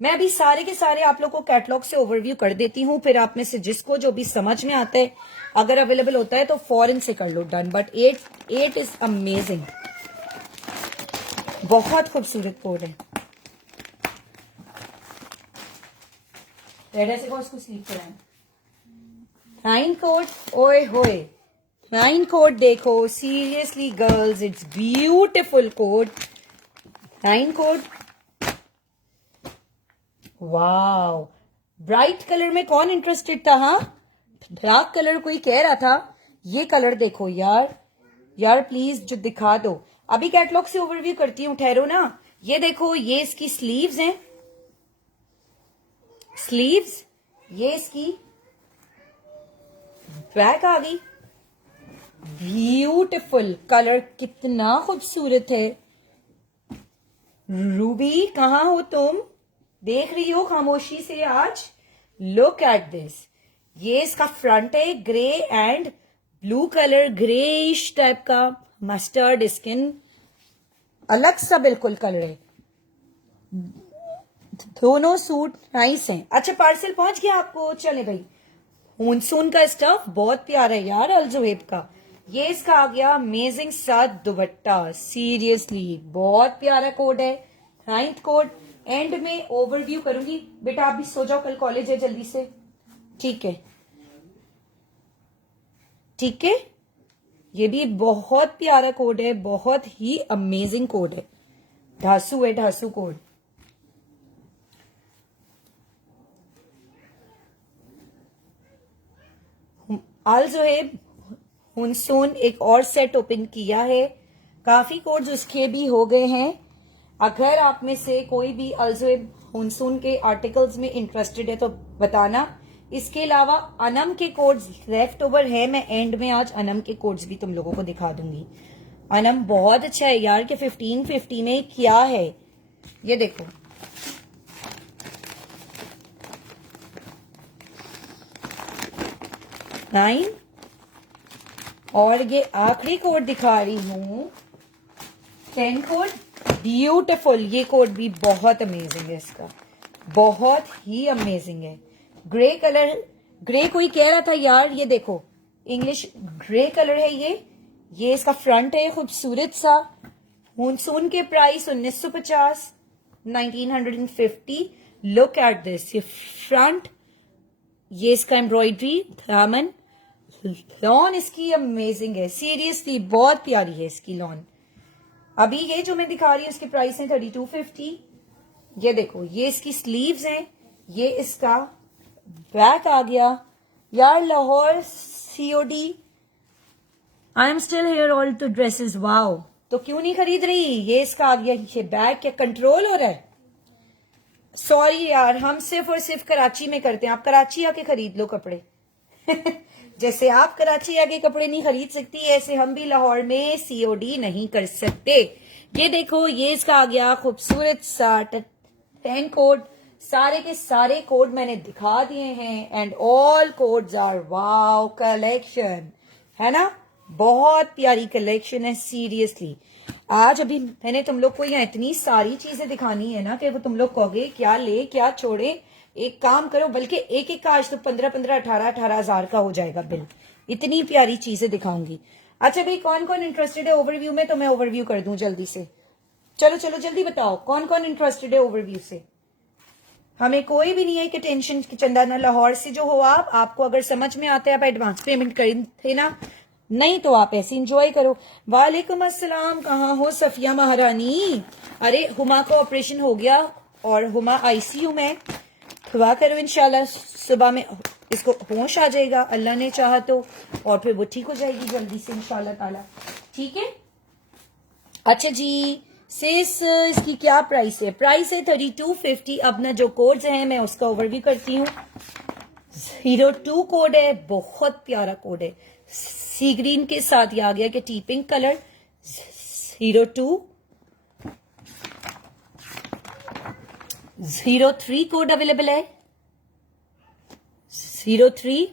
मैं अभी सारे के सारे आप लोग को कैटलॉग से ओवरव्यू कर देती हूं, फिर आप में से जिसको जो भी समझ में आता है अगर अवेलेबल होता है तो फॉरन से कर लो डन। बट 8 इज अमेजिंग, बहुत खूबसूरत कोड है। रेड ऐसे को उसको स्लीप कराएं। 9 कोड, ओए होए 9 कोड देखो, seriously girls it's beautiful code. 9 code, wow. Bright colour में कौन इंटरेस्टेड था? हाँ, डार्क कलर कोई कह रहा था, ये कलर देखो यार प्लीज जो दिखा दो। अभी कैटलॉग से ओवरव्यू करती हूँ, ठहरो ना। ये देखो ये इसकी स्लीव्स हैं, स्लीव्स, ये इसकी बैक आ गई, ब्यूटिफुल कलर, कितना खूबसूरत है। रूबी कहाँ हो तुम, देख रही हो खामोशी से आज? लुक एट दिस, ये इसका फ्रंट है, grey and blue colour, greyish type का मस्टर्ड स्किन, अलग सा बिल्कुल कलर है। दोनों सूट नाइस हैं। अच्छा पार्सल पहुंच गया आपको? चले भाई, मानसून का स्टफ बहुत प्यारा है यार, अलजुहेब का। ये इसका आ गया अमेजिंग सा दुपट्टा, सीरियसली बहुत प्यारा कोड है। 9th कोड एंड में ओवरव्यू करूंगी। बेटा आप भी सो जाओ, कल कॉलेज है, जल्दी से, ठीक है ठीक है। ये भी बहुत प्यारा कोड है, बहुत ही अमेजिंग कोड है, ढासू है, ढासू कोड। अलजुहेब मानसून एक और सेट ओपन किया है, काफी कोड्स उसके भी हो गए हैं। अगर आप में से कोई भी अलजुहेब मानसून के आर्टिकल्स में इंटरेस्टेड है तो बताना। इसके अलावा अनम के कोड्स लेफ्ट ओवर है, मैं एंड में आज अनम के कोड्स भी तुम लोगों को दिखा दूंगी। अनम बहुत अच्छा है यार, कि 1550 में क्या है, ये देखो। नाइन, और ये आखिरी कोड दिखा रही हूं, 10 कोड, ब्यूटिफुल। ये कोड भी बहुत अमेजिंग है, इसका बहुत ही अमेजिंग है। ग्रे कलर, ग्रे कोई कह रहा था यार, ये देखो इंग्लिश ग्रे कलर है ये इसका फ्रंट है खूबसूरत सा। मानसून के प्राइस 1950, 1950। लुक एट दिस, ये फ्रंट, ये इसका एम्ब्रॉयडरी, दामन, लॉन इसकी अमेजिंग है, सीरियसली बहुत प्यारी है इसकी लॉन। अभी ये जो मैं दिखा रही हूँ इसके प्राइस है 3250। ये देखो ये इसकी स्लीव्स हैं, ये इसका बैक आ गया यार। Lahore COD, I am still here, all two dresses, wow. तो क्यों नहीं खरीद रही? ये इसका आ गया, ये बैक क्या कंट्रोल हो रहा है? सॉरी यार, हम सिर्फ और सिर्फ कराची में करते हैं, आप कराची आके खरीद लो कपड़े। जैसे आप कराची आके कपड़े नहीं खरीद सकती, ऐसे हम भी लाहौर में COD नहीं कर सकते। ये देखो, ये इसका आ गया खूबसूरत सा 10 कोड। सारे के सारे कोड मैंने दिखा दिए हैं and all codes are wow collection, है ना? बहुत प्यारी कलेक्शन है सीरियसली। आज अभी मैंने तुम लोग को यहाँ इतनी सारी चीजें दिखानी है ना कि वो तुम लोग कहोगे क्या ले क्या छोड़े। एक काम करो, बल्कि एक एक का आज तो 15-15, 18-18 हजार का हो जाएगा बिल। इतनी प्यारी चीजें दिखाऊंगी। अच्छा भाई, कौन कौन इंटरेस्टेड है ओवरव्यू में? तो मैं ओवरव्यू कर दूं जल्दी से। चलो चलो जल्दी बताओ कौन कौन इंटरेस्टेड है ओवरव्यू से। हमें कोई भी नहीं है कि टेंशन की चंदा ना लाहौर से जो हो आपको अगर समझ में आता है आप एडवांस पेमेंट कर थे ना, नहीं तो आप ऐसे इंजॉय करो। वालेकुम अस्सलाम, कहाँ हो सफिया महारानी? अरे हुमा का ऑपरेशन हो गया और हुमा ICU में। दुआ करो इंशाल्लाह सुबह में इसको होश आ जाएगा, अल्लाह ने चाहा तो, और फिर वो ठीक हो जाएगी जल्दी से इंशाल्लाह ताला। ठीक है। अच्छा जी सिस, इसकी क्या प्राइस है? प्राइस है 3250। अब ना जो कोड्स हैं मैं उसका ओवरव्यू करती हूँ। 02 कोड है, बहुत प्यारा कोड है, सी ग्रीन के साथ ये आ गया कि T pink colour. 02 03 code available है। 03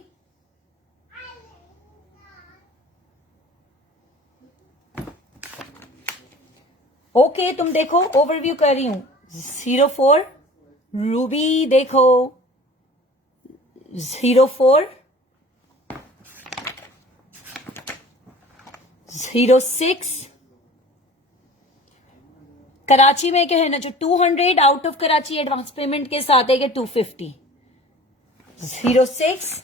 ओके तुम देखो ओवरव्यू कर रही हूं। 04 रूबी देखो। 04 06 कराची में क्या है ना जो 200 out of Karachi advance payment के साथ है कि 250। 06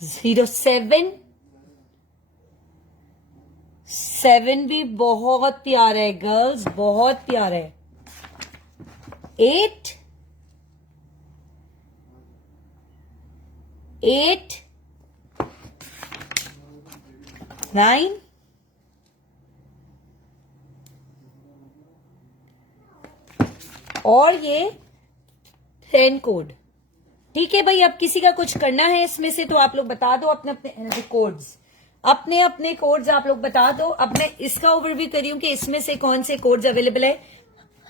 07 7 भी बहुत प्यारा है गर्ल्स, बहुत प्यारा है। 8 9 और ये 10 कोड। ठीक है भाई, अब किसी का कुछ करना है इसमें से तो आप लोग बता दो अपने अपने कोड्स, अपने अपने कोड्स आप लोग बता दो। अब मैं इसका ओवरव्यू करी हूं कि इसमें से कौन से कोड्स अवेलेबल है।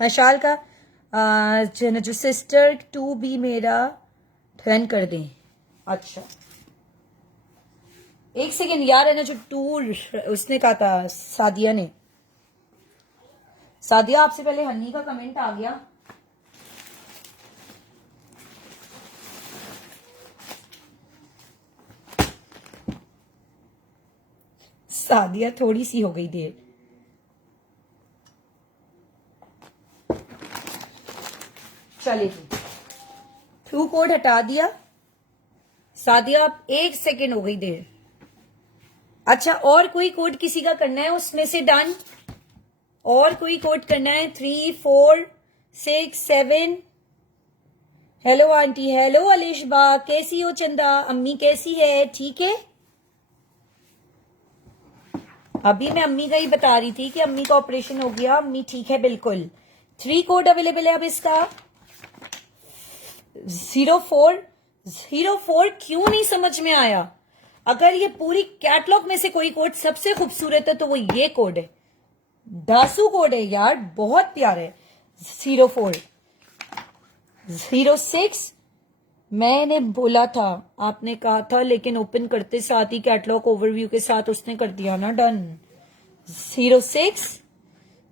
हशाल का जो सिस्टर 2B मेरा टर्न कर दें। अच्छा एक सेकेंड यार, है ना जो 2 उसने कहा था सादिया ने। सादिया आपसे पहले हन्नी का कमेंट आ गया। सादिया थोड़ी सी हो गई देर। चलेगी, थ्रू कोड हटा दिया। सादिया आप 1 सेकेंड हो गई देर। अच्छा और कोई कोड किसी का करना है उसमें से? डन। और कोई कोड करना है? 3 4 6 7। हेलो आंटी, हेलो अलिशबा, कैसी हो? चंदा अम्मी कैसी है? ठीक है। अभी मैं अम्मी का ही बता रही थी कि अम्मी का ऑपरेशन हो गया, अम्मी ठीक है बिल्कुल। 3 कोड अवेलेबल है अब इसका। 04 क्यों नहीं समझ में आया? अगर ये पूरी कैटलॉग में से कोई कोड सबसे खूबसूरत है तो वो ये कोड है। दासू कोड है यार, बहुत प्यारा है। 04 06 मैंने बोला था, आपने कहा था, लेकिन ओपन करते साथ ही कैटलॉग ओवरव्यू के साथ उसने कर दिया ना डन। 06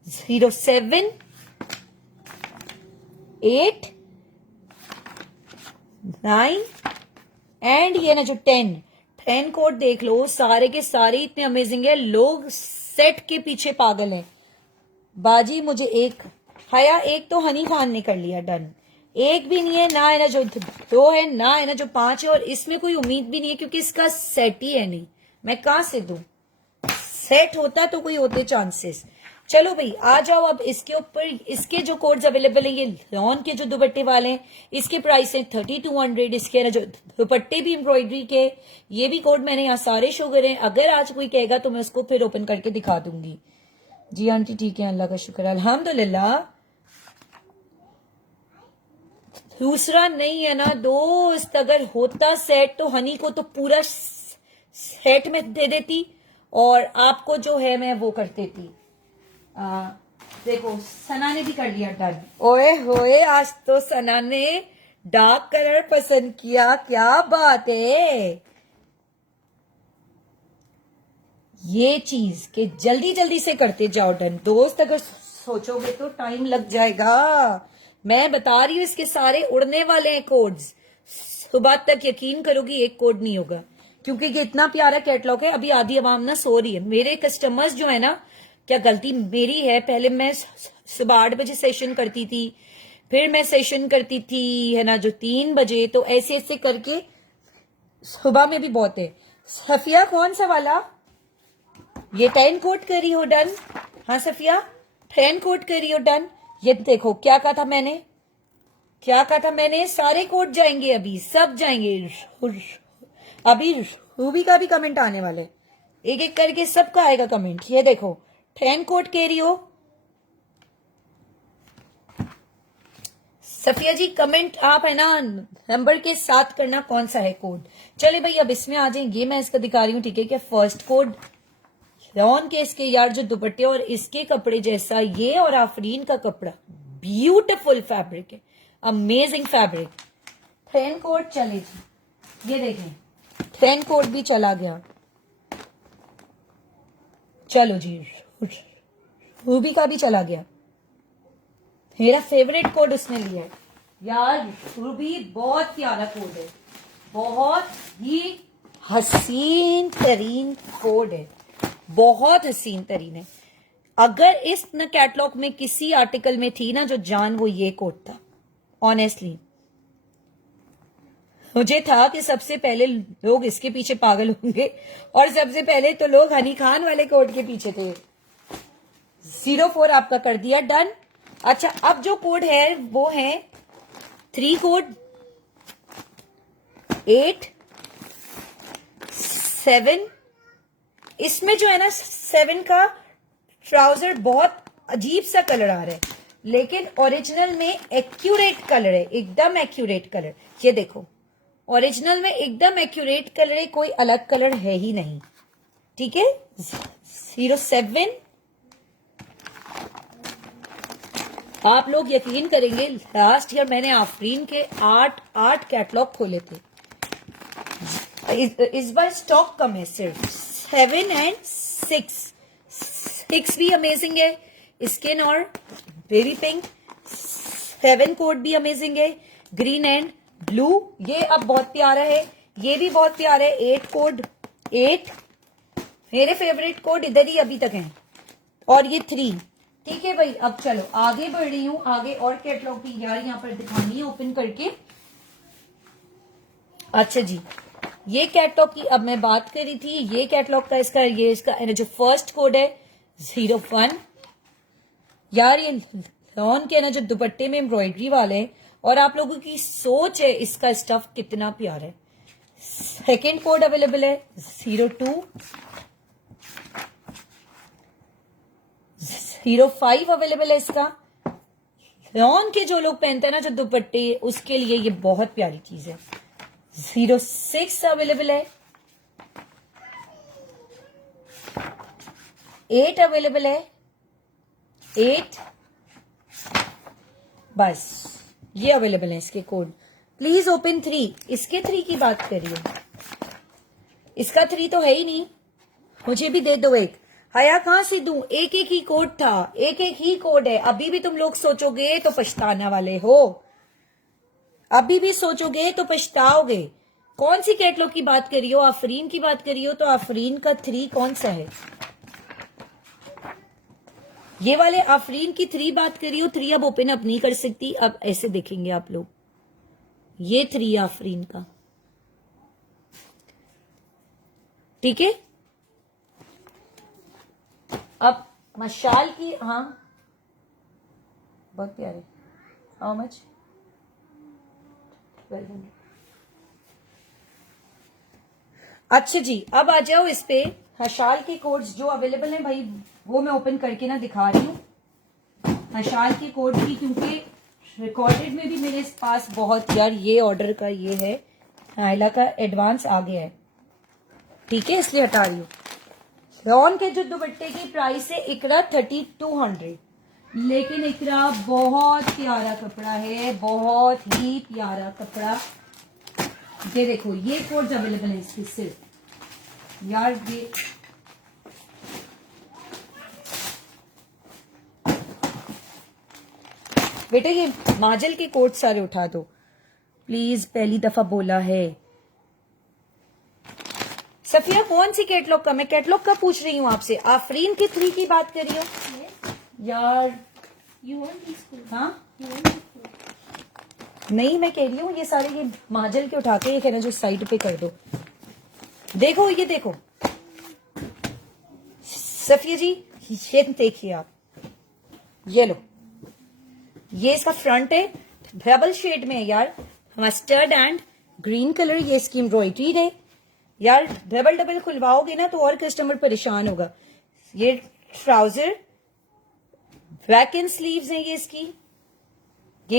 07 8 9 एंड ये ना जो 10 कोड देख लो, सारे के सारे इतने अमेजिंग है, लोग सेट के पीछे पागल हैं। बाजी मुझे एक हया, एक तो हनी खान ने कर लिया डन। एक भी नहीं है ना, है ना जो 2 है ना, है ना जो 5 है, और इसमें कोई उम्मीद भी नहीं है क्योंकि इसका सेट ही है नहीं। मैं कहां से दूं? सेट होता तो कोई होते चांसेस। चलो भाई आ जाओ अब इसके ऊपर। इसके जो कोड्स अवेलेबल हैं, ये लॉन के जो दुपट्टे वाले हैं, इसके प्राइस है 3200। इसके ना जो दुपट्टे भी एम्ब्रॉयडरी के, ये भी कोड मैंने यहाँ सारे शो करे हैं। अगर आज कोई कहेगा तो मैं उसको फिर ओपन करके दिखा दूंगी। जी आंटी ठीक है, अल्लाह का शुक्र, अल्हम्दुलिल्लाह। दूसरा नहीं है ना दोस्त, अगर होता सेट तो हनी को तो पूरा सेट में दे देती और आपको जो है मैं वो कर देती। देखो सना ने भी कर लिया डन। ओए होए, आज तो सना ने डार्क कलर पसंद किया, क्या बात है। ये चीज के जल्दी जल्दी से करते जाओ डन दोस्त, अगर सोचोगे तो टाइम लग जाएगा। मैं बता रही हूं इसके सारे उड़ने वाले हैं कोड्स, सुबह तक यकीन करोगी एक कोड नहीं होगा, क्योंकि ये इतना प्यारा कैटलॉग है। अभी आधी आवाम ना सो रही है, मेरे कस्टमर्स जो है ना, क्या गलती मेरी है, पहले मैं सुबह 8 बजे सेशन करती थी, फिर मैं सेशन करती थी है ना जो 3 बजे, तो ऐसे ऐसे करके सुबह में भी बहुत है। सफिया कौन सा वाला, ये 10 कोट करी हो डन। हाँ सफिया 10 कोट करी हो डन। ये देखो क्या कहा था मैंने, क्या कहा था मैंने, सारे कोट जाएंगे, अभी सब जाएंगे। अभी रूबी का भी कमेंट आने वाला है, एक एक करके सबका आएगा कमेंट। ये देखो 10 कोट करी हो। सफिया जी कमेंट आप है ना नंबर के साथ करना कौन सा है कोड। चले भाई अब इसमें आ जाए, ये मैं इसका दिखा रही हूँ, ठीक है क्या। फर्स्ट कोड रॉन के इसके यार जो दुपट्टे और इसके कपड़े जैसा ये, और आफरीन का कपड़ा ब्यूटीफुल फैब्रिक है, अमेजिंग फैब्रिक। 10 कोड चले जी, ये देखें 10 कोड भी चला गया। चलो जी रूबी का भी चला गया, मेरा फेवरेट कोड उसने लिया है यार। रूबी बहुत प्यारा कोड है, बहुत ही हसीन तरीन कोड है, बहुत हसीन तरीन है। अगर इस न कैटलॉग में किसी आर्टिकल में थी ना जो जान, वो ये कोड था। ऑनेस्टली मुझे था कि सबसे पहले लोग इसके पीछे पागल होंगे, और सबसे पहले तो लोग हनी खान वाले कोड के पीछे थे। 04 आपका कर दिया डन। अच्छा अब जो कोड है वो है 3 कोड 8 7। इसमें जो है ना 7 का ट्राउजर बहुत अजीब सा कलर आ रहा है, लेकिन ओरिजिनल में एक्यूरेट कलर है, एकदम एक्यूरेट कलर। ये देखो ओरिजिनल में एकदम एक्यूरेट कलर है, कोई अलग कलर है ही नहीं, ठीक है। 07 आप लोग यकीन करेंगे लास्ट ईयर मैंने आफरीन के 8 कैटलॉग खोले थे, इस बार स्टॉक कम है सिर्फ 7 एंड 6 भी अमेजिंग है, स्किन और बेबी पिंक। 7 कोड भी अमेजिंग है, ग्रीन एंड ब्लू, ये अब बहुत प्यारा है, ये भी बहुत प्यारा है। 8 कोड 8 मेरे फेवरेट कोड इधर ही अभी तक हैं, और ये 3, ठीक है भाई। अब चलो आगे बढ़ रही हूं, आगे और कैटलॉग भी यार यहाँ पर दिखानी है ओपन करके। अच्छा जी ये कैटलॉग की अब मैं बात करी थी, ये कैटलॉग का इसका ये इसका जो फर्स्ट कोड है 01 यार, ये लॉन के ना जो दुपट्टे में एम्ब्रॉयडरी वाले, और आप लोगों की सोच है इसका स्टफ कितना प्यारा है। सेकेंड कोड अवेलेबल है 02 05 अवेलेबल है इसका। लॉन के जो लोग पहनते हैं ना जो दुपट्टे, उसके लिए ये बहुत प्यारी चीज है। 06 अवेलेबल है, 8 अवेलेबल है, 8 बस ये अवेलेबल है इसके कोड। प्लीज ओपन 3, इसके 3 की बात करिए, इसका 3 तो है ही नहीं, मुझे भी दे दो एक। हया कहां से दूं, एक एक ही कोड था, एक एक ही कोड है। अभी भी तुम लोग सोचोगे तो पछताने वाले हो, अभी भी सोचोगे तो पछताओगे। कौन सी कैटलॉग की बात करी हो, आफरीन की बात करी हो, तो आफरीन का 3 कौन सा है, ये वाले आफरीन की 3 बात करी हो। 3 अब ओपन अप नहीं कर सकती, अब ऐसे देखेंगे आप लोग, ये 3 आफरीन का, ठीक है। अब मशाल की, हाँ बहुत प्यारे, हाउ मच 1200। अच्छा जी अब आ जाओ इस पे, हशाल के कोड्स जो अवेलेबल हैं भाई वो मैं ओपन करके ना दिखा रही हूँ। हशाल के कोड की क्योंकि रिकॉर्डेड में भी मेरे पास बहुत, यार ये ऑर्डर का ये है, नायला का एडवांस आ गया है, ठीक है, इसलिए हटा रही हूँ। रॉन के जो दुपट्टे की प्राइस है इकरा 3200, लेकिन इकरा बहुत प्यारा कपड़ा है, बहुत ही प्यारा कपड़ा। ये देखो, ये कोड्स अवेलेबल है इसकी सिर्फ, यार ये बेटे ये माजल के कोट सारे उठा दो प्लीज, पहली दफा बोला है। सफिया कौन सी कैटलॉग का, मैं कैटलॉग का पूछ रही हूँ आपसे, आफरीन के 3 की बात कर रही हो यार। हाँ नहीं, मैं कह रही हूँ ये सारे ये माजल के उठा के ये कहना जो साइड पे कर दो। देखो ये देखो सफिया जी, ये देखिए आप, ये लो, ये इसका फ्रंट है, डबल शेड में है यार, मस्टर्ड एंड ग्रीन कलर, ये इसकी एम्ब्रॉयडरी है यार। डबल डबल खुलवाओगे ना तो और कस्टमर परेशान होगा। ये ट्राउजर बैक एंड स्लीव्स है, ये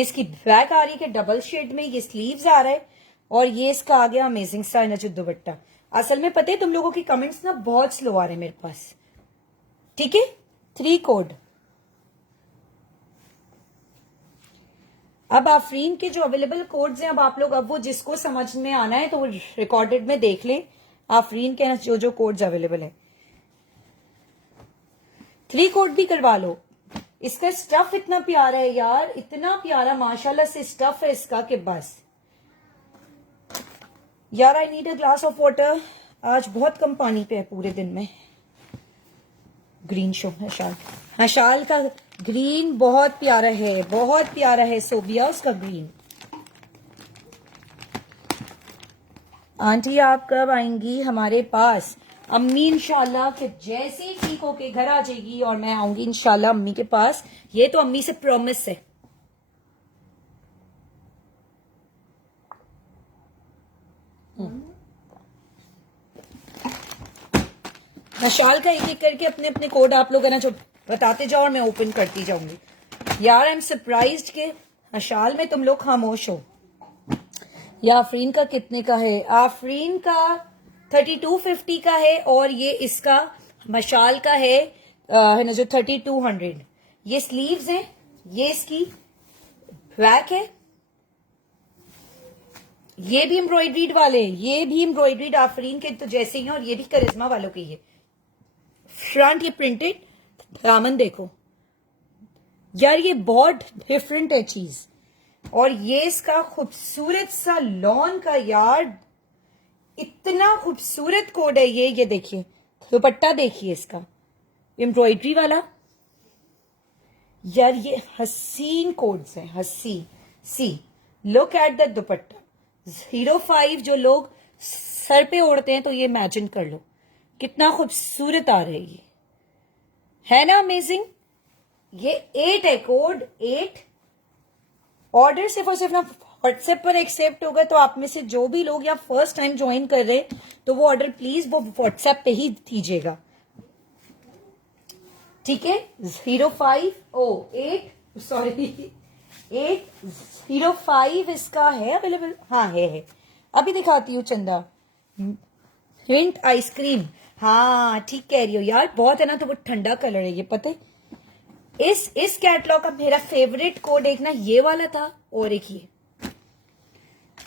इसकी बैक आ रही है डबल शेड में, ये स्लीव्स आ रहा है, और ये इसका आ गया अमेजिंग सा ना जो दुपट्टा। असल में पता है तुम लोगों की कमेंट्स ना बहुत स्लो आ रहे हैं मेरे पास, ठीक है। 3 कोड। अब आफरीन के जो अवेलेबल कोड्स हैं, अब आप लोग, अब वो जिसको समझ में आना है तो वो रिकॉर्डेड में देख लें आफरीन के जो जो कोड्स अवेलेबल है। 3 कोड भी करवा लो। इसका स्टफ इतना प्यारा है यार, इतना प्यारा माशाल्लाह से स्टफ है इसका कि बस यार। I need a glass of water, आज बहुत कम पानी पे है पूरे दिन में। ग्रीन शो है शाल, हाँ शाल का ग्रीन बहुत प्यारा है, बहुत प्यारा है सोबिया उसका ग्रीन। आंटी आप कब आएंगी हमारे पास? अम्मी इंशाल्लाह कि जैसे ही ठीक होके घर आ जाएगी और मैं आऊंगी इंशाल्लाह अम्मी के पास, ये तो अम्मी से प्रॉमिस है। शाल का एक एक करके अपने अपने कोड आप लोग है ना जो बताते जाओ और मैं ओपन करती जाऊंगी। यार आई एम सरप्राइज्ड के शाल में तुम लोग खामोश हो। या आफरीन का कितने का है? आफरीन का 3250 का है, और ये इसका मशाल का है ना जो 3200। ये स्लीव्स हैं, ये इसकी बैक है, ये भी एम्ब्रॉयडरीड वाले हैं, ये भी एम्ब्रॉयडरीड आफरीन के तो जैसे ही हैं, और ये भी करिश्मा वालों के ही। फ्रंट ये प्रिंटेड, दामन देखो यार, ये बहुत डिफरेंट है चीज। और ये इसका खूबसूरत सा लॉन का यार, इतना खूबसूरत कोड है ये देखिए, दुपट्टा देखिए इसका एम्ब्रॉयडरी वाला यार, ये हसीन कोड्स हैं, हसीन। सी लुक एट द दुपट्टा 05, जो लोग सर पे ओढ़ते हैं तो ये इमेजिन कर लो कितना खूबसूरत आ रहा है ना, अमेजिंग। ये 8 है, कोड 8। ऑर्डर सिर्फ और सिर्फ ना व्हाट्सएप पर एक्सेप्ट होगा, तो आप में से जो भी लोग या फर्स्ट टाइम ज्वाइन कर रहे हैं तो वो ऑर्डर प्लीज वो व्हाट्सएप पे ही दीजिएगा, ठीक है। 805 इसका है अवेलेबल, हाँ है। अभी दिखाती हूँ चंदा, हिंट आइसक्रीम, हाँ ठीक कह रही हो यार, बहुत है ना, तो वो ठंडा कलर है ये, पता है। इस कैटलॉग का मेरा फेवरेट कोड एक ना ये वाला था, और एक ये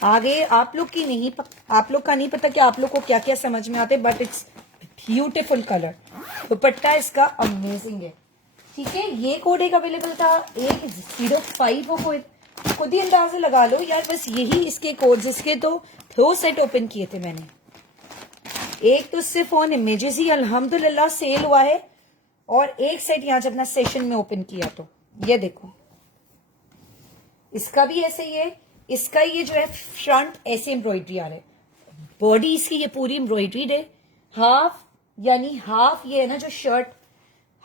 आगे। आप लोग का नहीं पता कि आप लोग को क्या क्या समझ में आते, बट इट्स ब्यूटिफुल कलर। दुपट्टा इसका अमेजिंग है, ठीक है। ये कोड एक अवेलेबल था, एक 05 को खुद ही अंदाजा लगा लो यार, बस यही इसके कोड्स। इसके तो 2 सेट ओपन किए थे मैंने, एक तो सिर्फ ऑन इमेजेस ही अल्हम्दुलिल्लाह सेल हुआ है, और एक सेट यहां जब ना सेशन में ओपन किया तो ये देखो, इसका भी ऐसे ही है। इसका ये जो है फ्रंट ऐसे एम्ब्रॉयडरी आ रहा है, बॉडी इसकी ये पूरी एम्ब्रॉयडरीड है, हाफ यानी हाफ ये है ना जो शर्ट,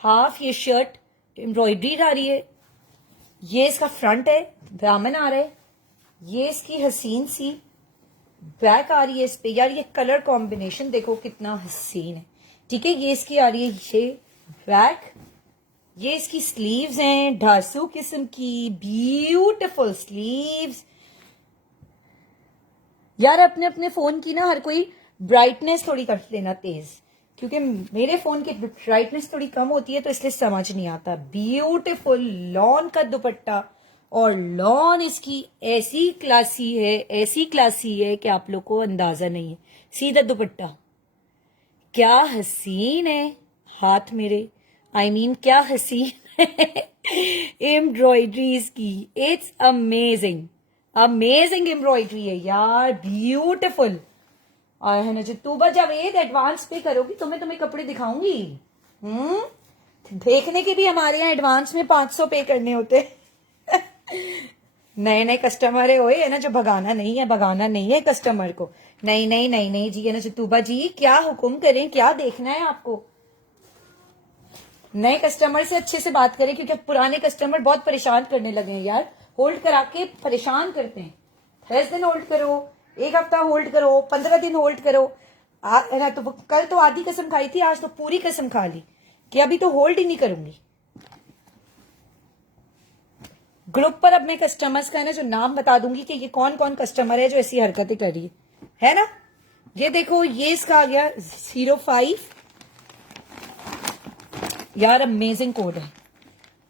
हाफ ये शर्ट एम्ब्रॉयडरीड आ रही है। ये इसका फ्रंट है, दामन आ रहा है, ये इसकी हसीन सी बैक आ रही है इस पे। यार ये कलर कॉम्बिनेशन देखो कितना हसीन है, ठीक है। ये इसकी आ रही है ये बैक, ये इसकी स्लीव्स हैं, ढासू किस्म की ब्यूटीफुल स्लीव्स। यार अपने अपने फोन की ना हर कोई ब्राइटनेस थोड़ी कर लेना तेज, क्योंकि मेरे फोन की ब्राइटनेस थोड़ी कम होती है तो इसलिए समझ नहीं आता। ब्यूटीफुल लॉन का दुपट्टा, और लॉन इसकी ऐसी क्लासी है, ऐसी क्लासी है कि आप लोग को अंदाजा नहीं है। सीधा दुपट्टा क्या हसीन है, हाथ मेरे आई मीन क्या हसीन है एम्ब्रॉयडरीज की। इट्स अमेजिंग, अमेजिंग एम्ब्रॉयडरी है यार, ब्यूटिफुल। और है ना जो तूबा जावेद एडवांस पे करोगी तो मैं तुम्हें कपड़े दिखाऊंगी। देखने के भी हमारे यहाँ एडवांस में 500 पे करने होते नए नए कस्टमर है ओए, है ना जो भगाना नहीं है, भगाना नहीं है कस्टमर को। नहीं नहीं नहीं नहीं जी, है ना जो तूबा जी क्या हुक्म करें, क्या देखना है आपको। नए कस्टमर से अच्छे से बात करें, क्योंकि पुराने कस्टमर बहुत परेशान करने लगे हैं यार, होल्ड करा के परेशान करते हैं। 10 दिन होल्ड करो, 1 हफ्ता होल्ड करो, 15 दिन होल्ड करो। है ना, तो कल तो आधी कसम खाई थी, आज तो पूरी कसम खा ली कि अभी तो होल्ड ही नहीं करूंगी। ग्रुप पर अब मैं कस्टमर्स का है ना जो नाम बता दूंगी कि ये कौन कौन कस्टमर है जो ऐसी हरकतें कर रही है ना। ये देखो, ये इसका आ गया 05। यार अमेजिंग कोड है,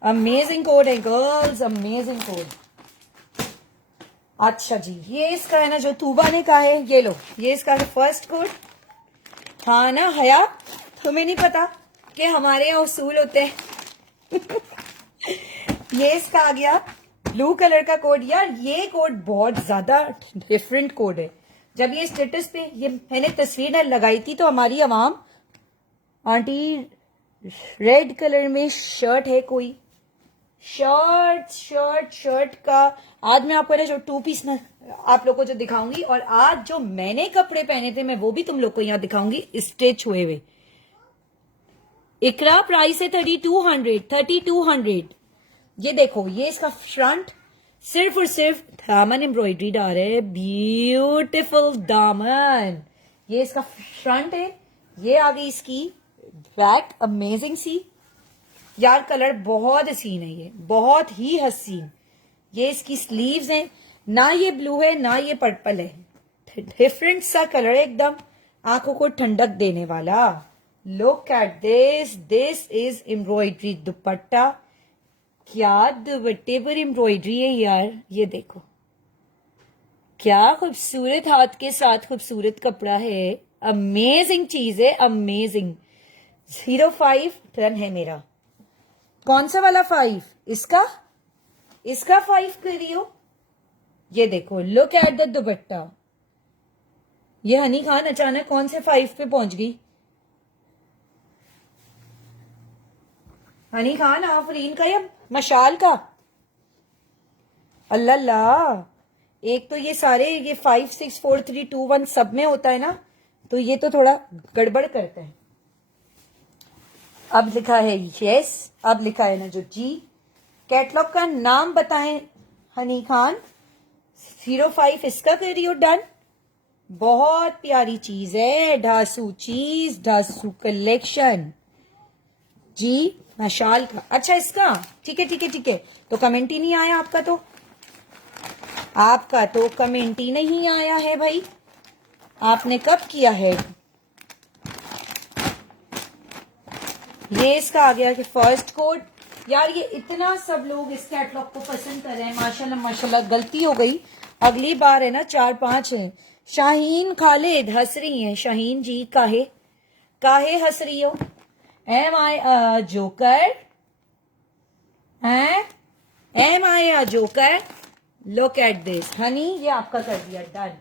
अमेजिंग कोड है गर्ल्स, अमेजिंग कोड। अच्छा जी, ये इसका है ना जो तूबा ने कहा है, ये लो, ये इसका है फर्स्ट कोड। हाँ ना हया, तुम्हें नहीं पता कि हमारे यहाँ उसूल होते हैं ये इसका आ गया ब्लू कलर का कोड। यार ये कोड बहुत ज्यादा डिफरेंट कोड है। जब ये स्टेटस पे ये मैंने तस्वीर लगाई थी तो हमारी आवाम, आंटी रेड कलर में शर्ट है कोई, शर्ट का आज मैं आपको ना जो 2 पीस ना आप लोग को जो दिखाऊंगी, और आज जो मैंने कपड़े पहने थे मैं वो भी तुम लोग को यहाँ दिखाऊंगी स्टिच हुए हुए। इकरा प्राइस है 3200। ये देखो, ये इसका फ्रंट सिर्फ और सिर्फ दामन एम्ब्रॉयडरी डाल रहे हैं, ब्यूटिफुल दामन। ये इसका फ्रंट है, ये आ गई इसकी बैक, अमेजिंग सी। यार कलर बहुत हसीन है, ये बहुत ही हसीन। ये इसकी स्लीव्स हैं, ना ये ब्लू है ना ये पर्पल है, डिफरेंट सा कलर है एकदम, आंखों को ठंडक देने वाला। Look at this, this is embroidery दुपट्टा। क्या दुपट्टे पर एम्ब्रॉयडरी है यार, ये देखो क्या खूबसूरत, हाथ के साथ खूबसूरत कपड़ा है, अमेजिंग चीज है, अमेजिंग। 05 टर्न है मेरा। कौन सा वाला 5? इसका 5 कर रही हो। ये देखो, लुक एट द दुपट्टा। ये हनी खान अचानक कौन से 5 पे पहुंच गई। हनी खान आफरीन का या मशाल का? अल्लाह अल्लाह, एक तो ये सारे ये 5 6 4 3 2 1 सब में होता है ना, तो ये तो थोड़ा गड़बड़ करता है। अब लिखा है यस, अब लिखा है ना जो जी। कैटलॉग का नाम बताएं हनी खान। 05 इसका कर रही हो डन। बहुत प्यारी चीज है, ढासू चीज, ढासू कलेक्शन जी, मशाल का। अच्छा इसका ठीक है ठीक है ठीक है, तो कमेंट ही नहीं आया आपका, तो आपका तो कमेंट ही नहीं आया है भाई, आपने कब किया है। ये इसका आ गया कि फर्स्ट कोड। यार ये इतना सब लोग इस कैटलॉग को पसंद कर रहे हैं, माशाल्लाह माशाल्लाह। गलती हो गई, अगली बार है ना 4-5 है। शाहीन खालिद हंस रही हैं, शाहीन जी काहे काहे हंस रही हो। एम आई अ जोकर हैं, am I a joker. Look at this honey, ये आपका कर दिया डन।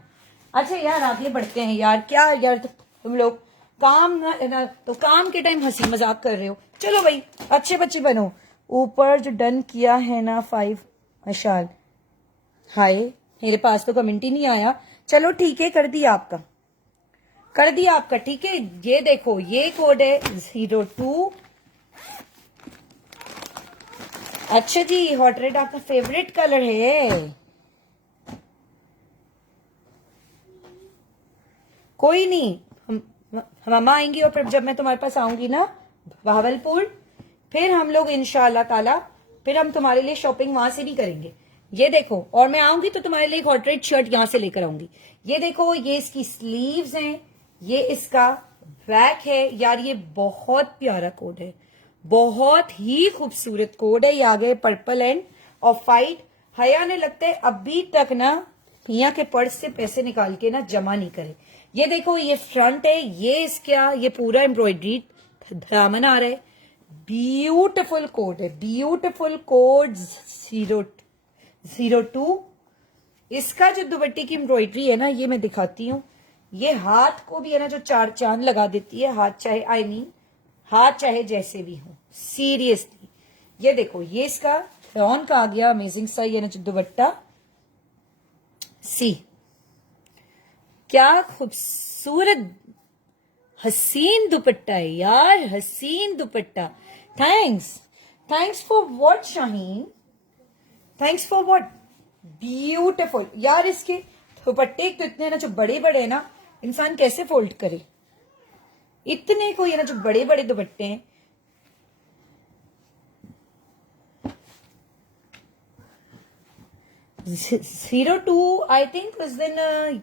अच्छा यार आगे बढ़ते हैं यार, क्या यार तुम लोग काम ना तो काम के टाइम हंसी मजाक कर रहे हो। चलो भाई अच्छे बच्चे बनो। ऊपर जो डन किया है ना 5 मशाल, हाय मेरे पास तो कमेंट ही नहीं आया। चलो ठीक है, कर दिया आपका, कर दिया आपका, ठीक है। ये देखो, ये कोड है 02। अच्छा जी, हॉट रेड आपका फेवरेट कलर है। कोई नहीं, हम मम्मा आएंगी और फिर जब मैं तुम्हारे पास आऊंगी ना भावलपुर, फिर हम लोग इंशाल्लाह ताला फिर हम तुम्हारे लिए शॉपिंग वहां से भी करेंगे। ये देखो, और मैं आऊंगी तो तुम्हारे लिए एक हॉट रेड शर्ट यहां से लेकर आऊंगी। ये देखो, ये इसकी स्लीव्स हैं, ये इसका बैक है। यार ये बहुत प्यारा कोड है, बहुत ही खूबसूरत कोड है। ये आ गए पर्पल एंड ऑफ वाइट। हया ने लगता है अभी तक ना यहाँ के पर्स से पैसे निकाल के ना जमा नहीं करे। ये देखो, ये फ्रंट है, ये इसका ये पूरा एम्ब्रॉयडरी दामन आ रहा है। ब्यूटिफुल कोड है, ब्यूटिफुल कोड 002। इसका जो दुपट्टे की एम्ब्रॉयडरी है ना, ये मैं दिखाती हूँ। ये हाथ को भी है ना जो चार चांद लगा देती है। हाथ चाहे हाथ चाहे जैसे भी हो, सीरियसली। ये देखो, ये इसका रॉन का आ गया अमेजिंग सा ये ना जो दुपट्टा। सी क्या खूबसूरत हसीन दुपट्टा है यार, हसीन दुपट्टा। Thanks for what Shaheen, thanks for what. Beautiful यार। इसके दुपट्टे तो इतने ना जो बड़े बड़े है ना, इंसान कैसे फोल्ड करे इतने को। ये ना जो बड़े बड़े दुपट्टे हैं। जीरो टू आई थिंक उस दिन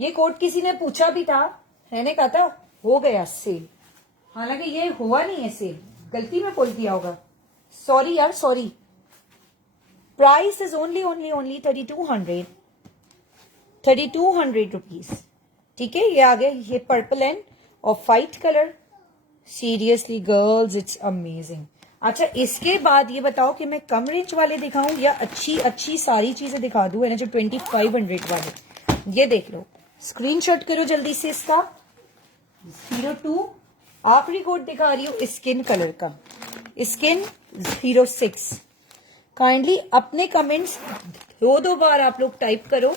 ये कोट किसी ने पूछा भी था, मैंने कहा था हो गया सेल, हालांकि ये हुआ नहीं है सेल, गलती में बोल दिया होगा, सॉरी यार sorry. Price is only 3200 rupees. ठीक है, ये आ गए ये पर्पल एंड और white colour. Seriously girls it's amazing. अच्छा, इसके बाद ये बताओ कि मैं कम रेंज वाले दिखाऊं या अच्छी अच्छी सारी चीजें दिखा दूं, है ना जो 2500 वाले। ये देख लो, स्क्रीनशॉट करो जल्दी से इसका। 02 आखिरी कोड दिखा रही हूं स्किन कलर का, स्किन 06। काइंडली अपने कमेंट्स दो बार आप लोग टाइप करो।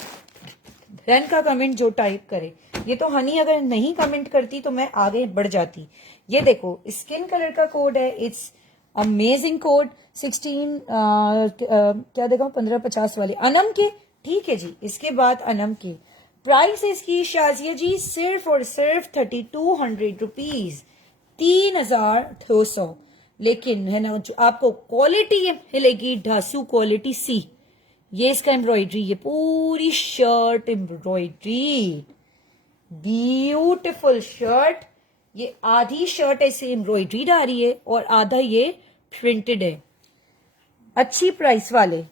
रन का कमेंट जो टाइप करे, ये तो हनी अगर नहीं कमेंट करती तो मैं आगे बढ़ जाती। ये देखो, स्किन कलर का कोड है, इट्स अमेजिंग कोड। 16 क्या देखा 1550 वाले अनम के। ठीक है जी, इसके बाद अनम के प्राइस इसकी शाजिया जी सिर्फ और सिर्फ 3200 रुपीज, 3200। लेकिन है ना जो आपको क्वालिटी मिलेगी, ढासू क्वालिटी सी। ये इसका एम्ब्रॉयडरी, ये पूरी शर्ट एम्ब्रॉयडरी, ब्यूटिफुल शर्ट। ये आधी शर्ट ऐसे एम्ब्रॉयडरी आ रही है और आधा ये प्रिंटेड है। अच्छी प्राइस वाले,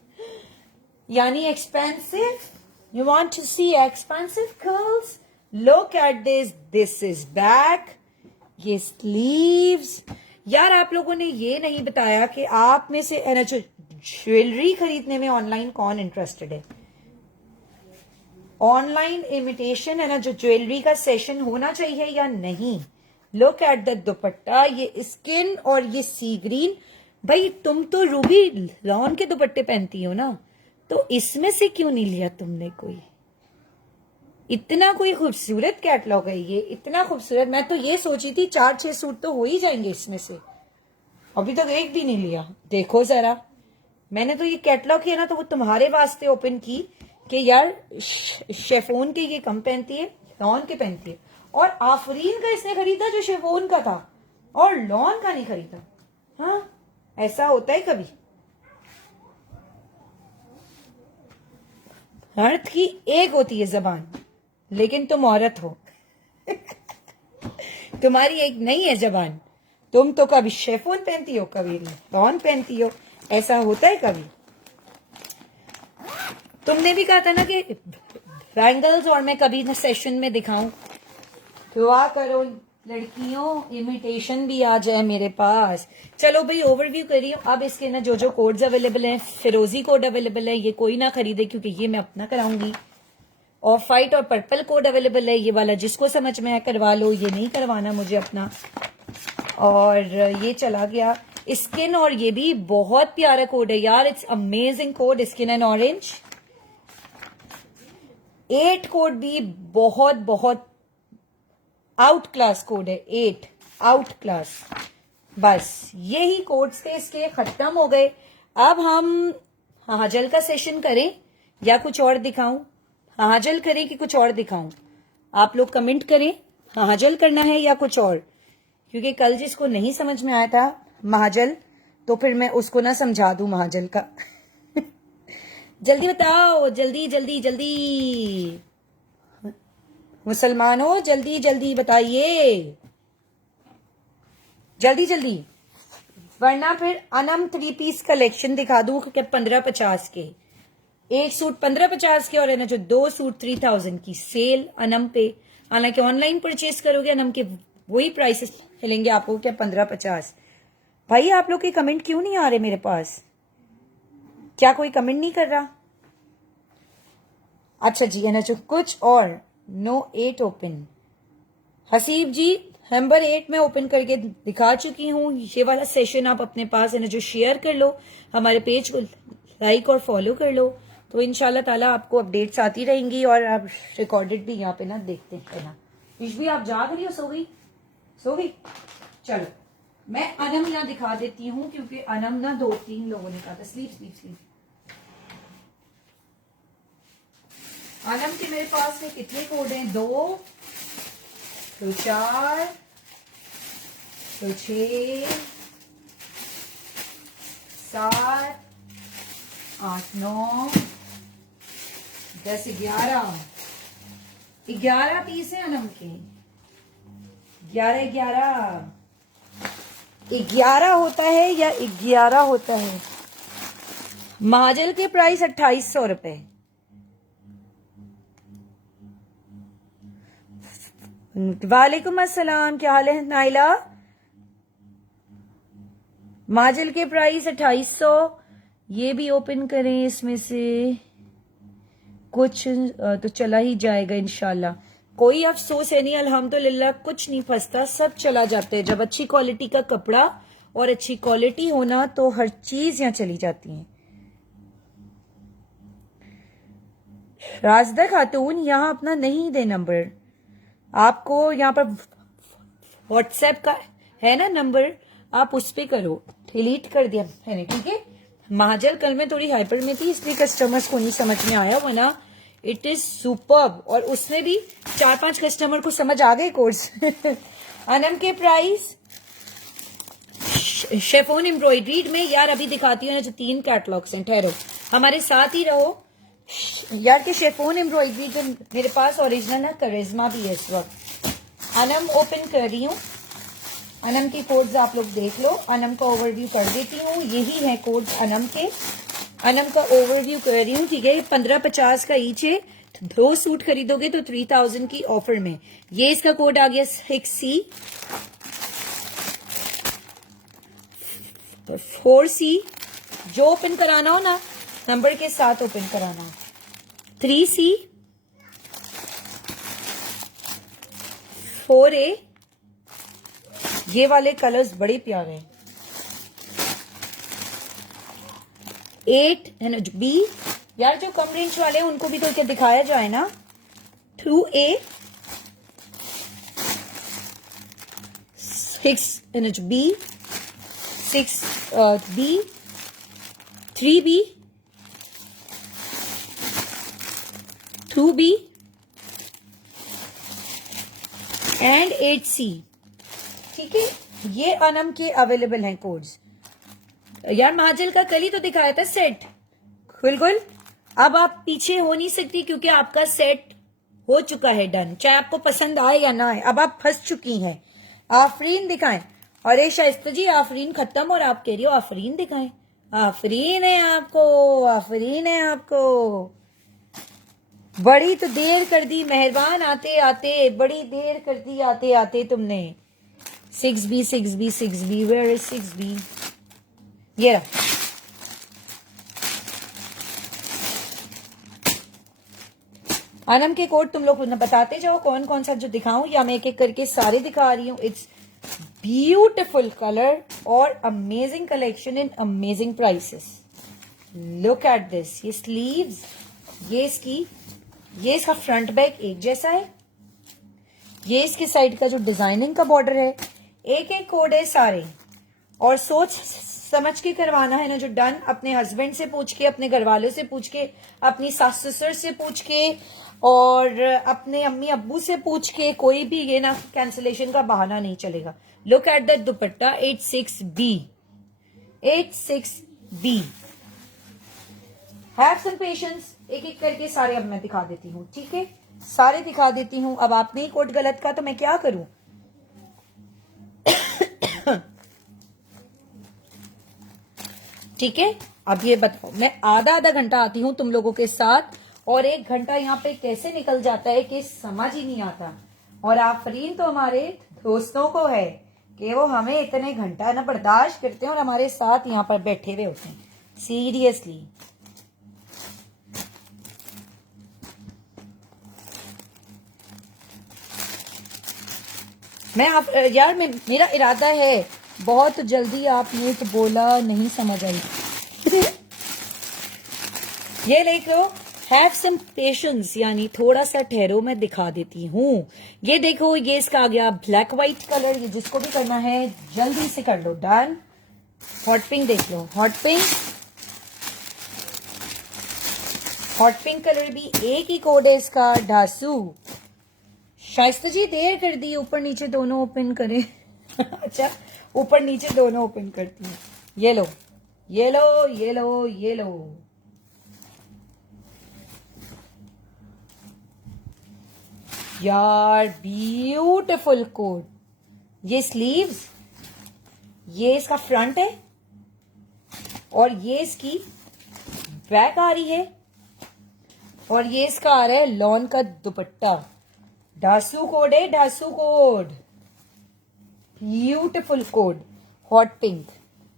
यानी expensive. You want to see expensive girls, look at this is back, ये स्लीव्स। यार आप लोगों ने ये नहीं बताया कि आप में से ज्वेलरी खरीदने में ऑनलाइन कौन इंटरेस्टेड है। ऑनलाइन इमिटेशन है ना जो ज्वेलरी का सेशन होना चाहिए या नहीं। लुक एट द दुपट्टा, ये स्किन और ये सी ग्रीन। भाई तुम तो रूबी लॉन के दुपट्टे पहनती हो ना, तो इसमें से क्यों नहीं लिया तुमने कोई। इतना कोई खूबसूरत कैटलॉग है ये, इतना खूबसूरत। मैं तो ये सोची थी 4-6 सूट तो हो ही जाएंगे इसमें से, अभी तक एक भी नहीं लिया। देखो जरा, मैंने तो ये कैटलॉग किया ना तो वो तुम्हारे वास्ते ओपन की कि यार शेफोन के ये कम पहनती है, लॉन के पहनती है। और आफरीन का इसने खरीदा जो शेफोन का था, और लॉन का नहीं खरीदा। हाँ, ऐसा होता है कभी। अर्थ की एक होती है जबान, लेकिन तुम औरत हो तुम्हारी एक नहीं है जबान। तुम तो कभी शेफोन पहनती हो, कभी लॉन पहनती हो, ऐसा होता है कभी। तुमने भी कहा था ना कि बैंगल्स और मैं कभी ना सेशन में दिखाऊं। दुआ करो लड़कियों, इमिटेशन भी आ जाए मेरे पास। चलो भाई ओवरव्यू करिए। अब इसके ना जो जो कोड्स अवेलेबल हैं, फिरोजी कोड अवेलेबल है, ये कोई ना खरीदे क्योंकि ये मैं अपना कराऊंगी। ऑफ वाइट और पर्पल कोड अवेलेबल है, ये वाला जिसको समझ में आए करवा लो, ये नहीं करवाना मुझे अपना। और ये चला गया स्किन, और ये भी बहुत प्यारा कोड है यार, it's amazing code, skin and orange. 8 code भी बहुत बहुत आउट क्लास कोड है, 8 आउट क्लास। बस यही कोड्स थे इसके, खत्म हो गए। अब हम हाजल का सेशन करें या कुछ और दिखाऊं। हाजल करें कि कुछ और दिखाऊं, आप लोग कमेंट करें। हाजल करना है या कुछ और, क्योंकि कल जिसको नहीं समझ में आया था महाजल, तो फिर मैं उसको ना समझा दूं महाजल का। जल्दी बताओ, जल्दी जल्दी जल्दी मुसलमानों, जल्दी जल्दी बताइए, जल्दी जल्दी, वरना फिर अनम 3 पीस कलेक्शन दिखा दूं कि 1550 के एक सूट 1550 के, और है ना जो 2 सूट 3000 की सेल अनम पे। हालांकि ऑनलाइन परचेज करोगे अनम के वही प्राइसेस मिलेंगे आपको क्या 1550। भाई आप लोग के कमेंट क्यों नहीं आ रहे मेरे पास? क्या कोई कमेंट नहीं कर रहा? अच्छा जी, है ना जो कुछ और नो 8 ओपन। हसीब जी नंबर 8 में ओपन करके दिखा चुकी हूँ। ये वाला सेशन आप अपने पास है ना जो शेयर कर लो, हमारे पेज को लाइक और फॉलो कर लो, तो इंशाल्लाह ताला आपको अपडेट्स आती रहेंगी और आप रिकॉर्डेड भी यहाँ पे ना देखते हैं ना। भी आप जाग रही हो? सो गई? सो गई? चलो मैं अनम यहाँ दिखा देती हूँ, क्योंकि अनम ना 2-3 लोगों ने कहा था। Sleep sleep sleep. अनम के मेरे पास में कितने कोड हैं? 2 तो 4 तो 6 7 8 9 10 11 पीस है अनम के। 11 होता है या 11 होता है? महाजल के प्राइस 2800 रुपए। वालेकुम अस्सलाम, क्या हाल है नाइला? माजल के प्राइस 2800। ये भी ओपन करें, इसमें से कुछ तो चला ही जाएगा इंशाल्लाह। कोई अफसोस है नहीं, अल्हम्दुलिल्लाह कुछ नहीं फंसता, सब चला जाता है। जब अच्छी क्वालिटी का कपड़ा और अच्छी क्वालिटी होना तो हर चीज यहाँ चली जाती है। राजदा खातून यहाँ अपना नहीं दे नंबर, आपको यहाँ पर व्हाट्सएप का है ना नंबर, आप उस पे करो। डिलीट कर दिया मैंने, ठीक है। महाजल कल में थोड़ी हाइपर में थी इसलिए कस्टमर्स को नहीं समझ में आया, वरना इट इज सुपर्ब। और उसमें भी 4-5 कस्टमर को समझ आ गए कोर्स। अनम के प्राइस शेफोन एम्ब्रॉयडरीड में यार अभी दिखाती हूँ ना जो 3 कैटलॉग्स हैं। ठहरो, हमारे साथ ही रहो यार। के शेफोन एम्ब्रॉयडरी जो मेरे पास ओरिजिनल है, करिश्मा भी है इस वक्त। अनम ओपन कर रही हूँ, अनम की कोड्स आप लोग देख लो। अनम का ओवरव्यू कर देती हूँ, यही है कोड्स अनम के। अनम का ओवरव्यू कर रही हूँ, ठीक है। 1550 का ईच है, 2 सूट खरीदोगे तो 3000 की ऑफर में। ये इसका कोड आ गया 6C 4C। जो ओपन कराना हो ना नंबर के साथ ओपन कराना। 3C 4A, ये वाले कलर्स बड़े प्यारे हैं। 8 है ना B, यार जो कम रेंज वाले हैं उनको भी तो क्या दिखाया जाए ना। 2A 6 है ना B 6B 3B 2B and 8C, ठीक है। ये अनम के अवेलेबल हैं कोड्स। यार महाजल का कल ही तो दिखाया था सेट, बिल्कुल। अब आप पीछे हो नहीं सकती क्योंकि आपका सेट हो चुका है डन, चाहे आपको पसंद आए या ना आए। अब आप फंस चुकी हैं। आफरीन दिखाएं। अरे शाइस्ता जी आफरीन खत्म और आप कह रही हो आफरीन दिखाएं। आफरीन है आपको, आफरीन है आपको। बड़ी तो देर कर दी मेहरबान, आते आते बड़ी देर कर दी आते आते तुमने। 6B 6B 6B, where is 6B? ये रहा। अनम के कोड तुम लोग बताते जाओ कौन कौन सा जो दिखाऊं, या मैं एक एक करके सारे दिखा रही हूँ। इट्स ब्यूटिफुल कलर और amazing collection in amazing prices. Look at this. ये स्लीव्स, ये इसका फ्रंट बैक एक जैसा है। ये इसके साइड का जो डिजाइनिंग का बॉर्डर है। एक एक कोड है सारे, और सोच समझ के करवाना है ना जो डन। अपने हस्बैंड से पूछ के, अपने घर वालों से पूछ के, अपनी सास ससुर से पूछ के, और अपने अम्मी अब्बू से पूछ के, कोई भी ये ना कैंसिलेशन का बहाना नहीं चलेगा। Look at that dupatta 86B। 86B। Have some patience, एक एक करके सारे अब मैं दिखा देती हूँ, ठीक है, सारे दिखा देती हूँ। अब आपने ही कोड गलत कहा तो मैं क्या करूं। ठीक है, अब ये बताओ, मैं आधा आधा घंटा आती हूँ तुम लोगों के साथ और 1 घंटा यहाँ पे कैसे निकल जाता है कि समझ ही नहीं आता। और आफरीन तो हमारे दोस्तों को है कि वो हमें इतने घंटा ना बर्दाश्त करते हैं और हमारे साथ यहाँ पर बैठे हुए होते हैं। सीरियसली मैं आप यार मेरा इरादा है बहुत जल्दी आपने तो बोला नहीं समझ आई। ये लिख लो, हैव सम पेशेंस, यानी थोड़ा सा ठहरो, मैं दिखा देती हूँ। ये देखो, ये इसका आ गया ब्लैक व्हाइट कलर। ये जिसको भी करना है जल्दी से कर लो, डन। हॉट पिंक देख लो, हॉट पिंक कलर भी एक ही कोड है इसका, डासू। शाइस्ता जी देर कर दी, ऊपर नीचे दोनों ओपन करें। अच्छा, ऊपर नीचे दोनों ओपन करती हूँ। ये लो, ये लो, ये लो, ये लो। यार ब्यूटीफुल कोड। ये स्लीव्स, ये इसका फ्रंट है और ये इसकी बैक आ रही है और ये इसका आ रहा है लॉन का दुपट्टा। डासू कोड है, डासू coord, beautiful coord, hot pink.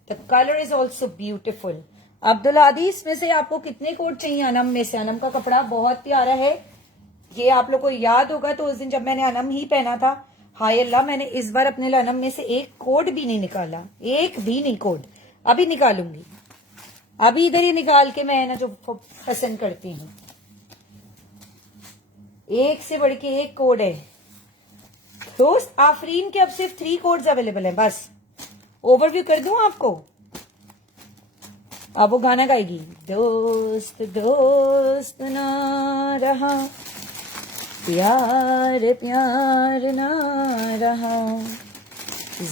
The colour is also beautiful. Abdul Hadi, इसमें से आपको कितने कोड चाहिए अनम में से? अनम का कपड़ा बहुत प्यारा है। ये आप लोग को याद होगा तो उस दिन जब मैंने अनम ही पहना था, हाय अल्लाह, मैंने इस बार अपने लिए अनम में से एक कोड भी नहीं निकाला, एक भी नहीं कोड। अभी निकालूंगी, अभी इधर ही निकाल के मैं ना जो पसंद करती हूँ। एक से बढ़ के एक कोड है दोस्त। आफरीन के अब सिर्फ 3 कोड्स अवेलेबल हैं बस। ओवरव्यू कर दूं आपको? अब वो गाना गाएगी, दोस्त दोस्त ना रहा, प्यार प्यार ना रहा,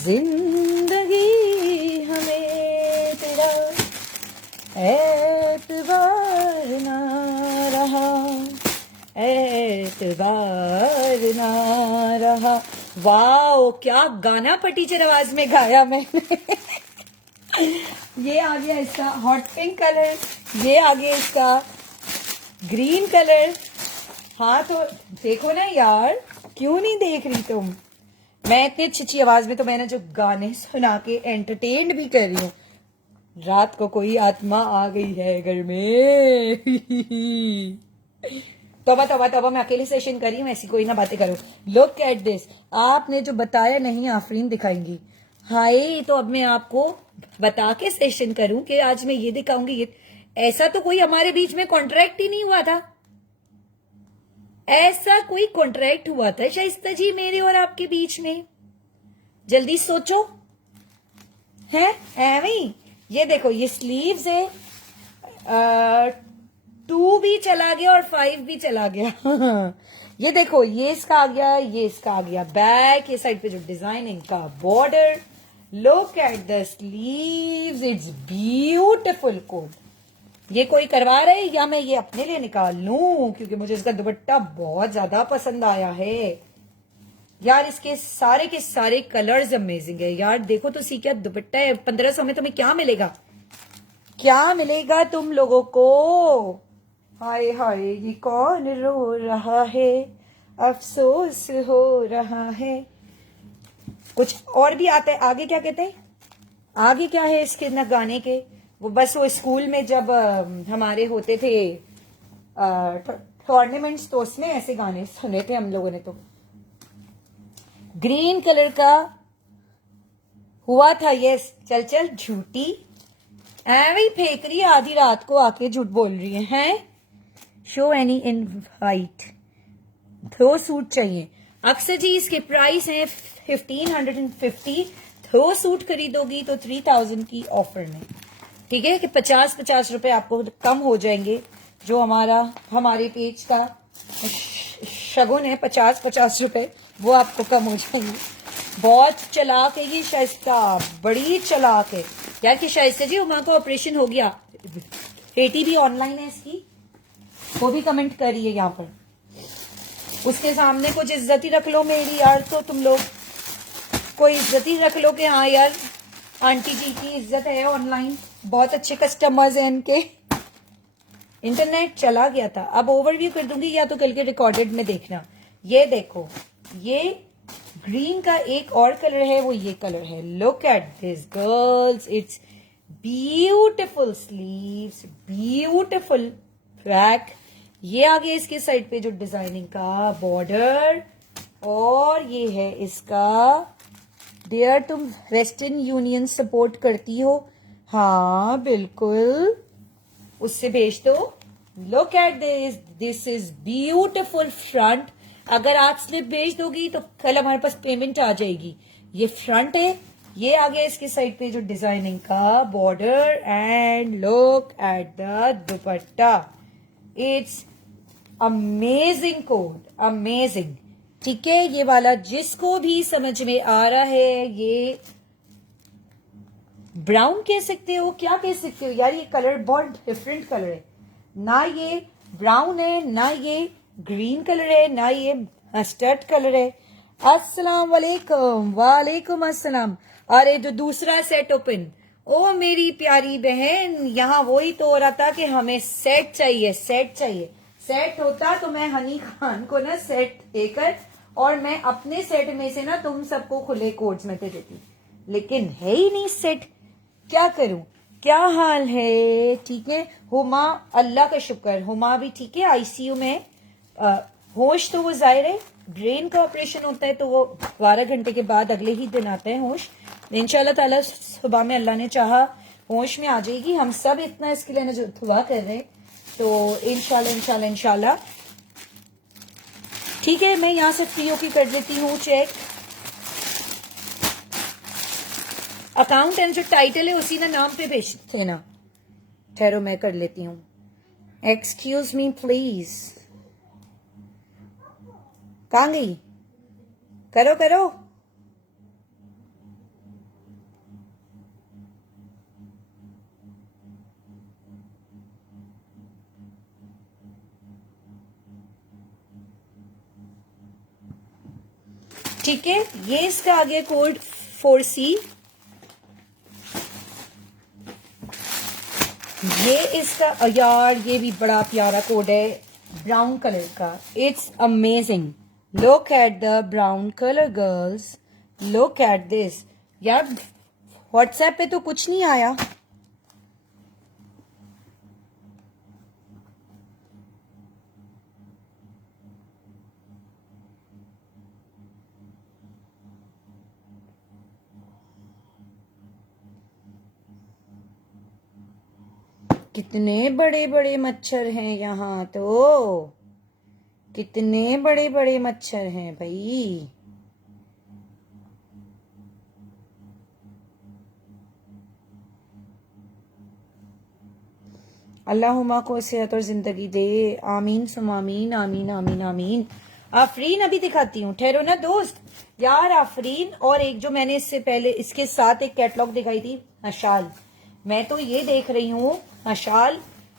जिंदगी हमें तेरा एतबार ना रहा, एतबार ना रहा। वाओ, क्या गाना पटीचर आवाज में गाया मैंने। ये आ गया इसका हॉट पिंक कलर, ये आ गया इसका ग्रीन कलर। हाँ तो देखो ना यार, क्यों नहीं देख रही तुम? मैं इतनी अच्छी आवाज में तो मैंने जो गाने सुना के एंटरटेन भी कर रही हूँ। रात को कोई आत्मा आ गई है घर में। तोबा तोबा तोबा, मैं अकेले सेशन कर रही हूँ, ऐसी कोई ना बातें करो। लुक एट दिस, आपने जो बताया नहीं आफरीन दिखाएंगी। हाय, तो अब मैं आपको बता के सेशन करूं कि आज मैं ये दिखाऊंगी। ये ऐसा तो कोई हमारे बीच में कॉन्ट्रैक्ट ही नहीं हुआ था। ऐसा कोई कॉन्ट्रैक्ट हुआ था शाइस्ता जी मेरे और आपके बीच में? जल्दी सोचो, है एवं? ये देखो, ये स्लीव्स है, 2 भी चला गया और 5 भी चला गया। ये देखो, ये इसका आ गया, ये इसका आ गया बैक, ये साइड पे जो डिजाइनिंग का border. Look at the sleeves, it's beautiful code. ये कोई करवा रहे हैं या मैं ये अपने लिए निकाल लूं? क्योंकि मुझे इसका दुपट्टा बहुत ज्यादा पसंद आया है यार। इसके सारे के सारे कलर्स अमेजिंग है यार। देखो तो सी, क्या दुपट्टा है। 1500 में तुम्हें क्या मिलेगा, क्या मिलेगा तुम लोगों को? हाय हाय, ये कौन रो रहा है, अफसोस हो रहा है। कुछ और भी आता है आगे, क्या कहते हैं आगे, क्या है इसके ना गाने के? वो बस वो स्कूल में जब हमारे होते थे टूर्नामेंट्स, तो उसमें ऐसे गाने सुने थे हम लोगों ने। तो ग्रीन कलर का हुआ था, यस। चल चल झूठी, ऐवी फेंक रही है आधी रात को आके, झूठ बोल रही है, हैं? Show any invite. 2 सूट चाहिए। अक्सर जी इसके प्राइस हैं 1550। 2 सूट खरीदोगी तो 3000 की ऑफर में, ठीक है, कि 50-50 रुपए आपको कम हो जाएंगे। जो हमारे पेज का शगुन है, 50-50 रुपए, वो आपको कम हो जाएंगे। बहुत चालाक है ये शाइस्ता, बड़ी चालाक है। यार कि शायद जी उमा को ऑपरेशन हो गया, बेटी भी ऑनलाइन है इसकी, वो भी कमेंट कर रही है यहाँ पर। उसके सामने कुछ इज्जत ही रख लो मेरी यार, तो तुम लोग कोई इज्जत ही रख लो कि हाँ यार आंटी जी की इज्जत है ऑनलाइन, बहुत अच्छे कस्टमर्स हैं इनके। इंटरनेट चला गया था, अब ओवरव्यू कर दूंगी या तो कल के रिकॉर्डेड में देखना। ये देखो, ये ग्रीन का एक और कलर है, वो ये कलर है। Look at this girls, it's beautiful sleeves, beautiful frock. ये आगे इसके साइड पे जो डिजाइनिंग का बॉर्डर, और ये है इसका डियर तुम वेस्टर्न यूनियन सपोर्ट करती हो? हाँ बिल्कुल, उससे भेज दो। Look at this, this is beautiful front. अगर आज स्लिप भेज दोगी तो कल हमारे पास पेमेंट आ जाएगी। ये फ्रंट है, ये आ गया इसके साइड पे जो डिजाइनिंग का border, and look at the dupatta. It's amazing code, amazing. ठीक है, ये वाला जिसको भी समझ में आ रहा है, ये ब्राउन कह सकते हो, क्या कह सकते हो यार, ये कलर बहुत डिफरेंट कलर है ना। ये ब्राउन है ना, ये ग्रीन कलर है ना, ये मस्टर्ड कलर है। अस्सलाम वालेकुम। वालेकुम अस्सलाम। अरे जो दूसरा सेट ओपन, ओ मेरी प्यारी बहन, यहाँ वही तो हो रहा था कि हमें सेट चाहिए, सेट चाहिए। सेट होता तो मैं हनी खान को ना सेट देकर और मैं अपने सेट में से ना तुम सबको खुले कोड्स में दे देती, लेकिन है ही नहीं सेट। क्या करूं? क्या हाल है? ठीक है हुमा, अल्लाह का शुक्र, हुमा भी ठीक है, आईसीयू में। होश तो वो जाहिर है, ब्रेन का ऑपरेशन होता है तो वो 12 घंटे के बाद अगले ही दिन आता है होश। इंशाल्लाह ताला सुबह में अल्लाह ने चाहा होश में आ जाएगी। हम सब इतना इसके लिए जो दुआ कर रहे हैं, तो इंशाल्लाह इंशाल्लाह इंशाल्लाह। ठीक है, मैं यहां से फ्री की कर देती हूँ चेक। अकाउंट एंड जो टाइटल है उसी ना नाम पे भेज देना। ठहरो मैं कर लेती हूँ। Excuse me please. कहाँ गई? करो करो। ठीक है, ये इसका आगे कोड 4C, ये इसका यार ये भी बड़ा प्यारा कोड है ब्राउन कलर का। It's amazing. Look at the brown colour girls, look at this. यार व्हाट्सएप पे तो कुछ नहीं आया। कितने बड़े बड़े मच्छर हैं यहाँ तो, कितने बड़े बड़े मच्छर हैं भाई। अल्लाहुम्मा को सेहत और जिंदगी दे, आमीन सुमामीन, आमीन आमीन आमीन। आफरीन अभी दिखाती हूँ, ठहरो ना दोस्त। यार आफरीन, और एक जो मैंने इससे पहले इसके साथ एक कैटलॉग दिखाई थी मशाल, मैं तो ये देख रही हूँ मशाल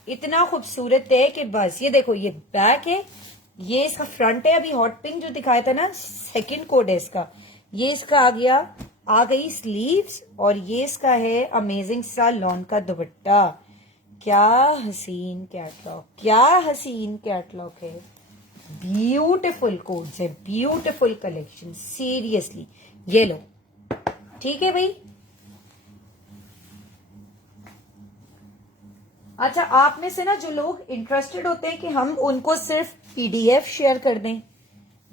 इतना खूबसूरत है कि बस। ये देखो, ये बैक है, ये इसका फ्रंट है। अभी हॉट पिंक जो दिखाया था ना, सेकंड कोड है इसका। ये इसका आ गई स्लीव्स, और ये इसका है अमेजिंग सा लॉन का दुपट्टा। क्या हसीन कैटलॉग, क्या हसीन कैटलॉग है। ब्यूटिफुल कोड्स है, ब्यूटिफुल कलेक्शन, सीरियसली। ये लो, ठीक है भाई। अच्छा, आप में से ना जो लोग इंटरेस्टेड होते हैं कि हम उनको सिर्फ पीडीएफ शेयर कर दें,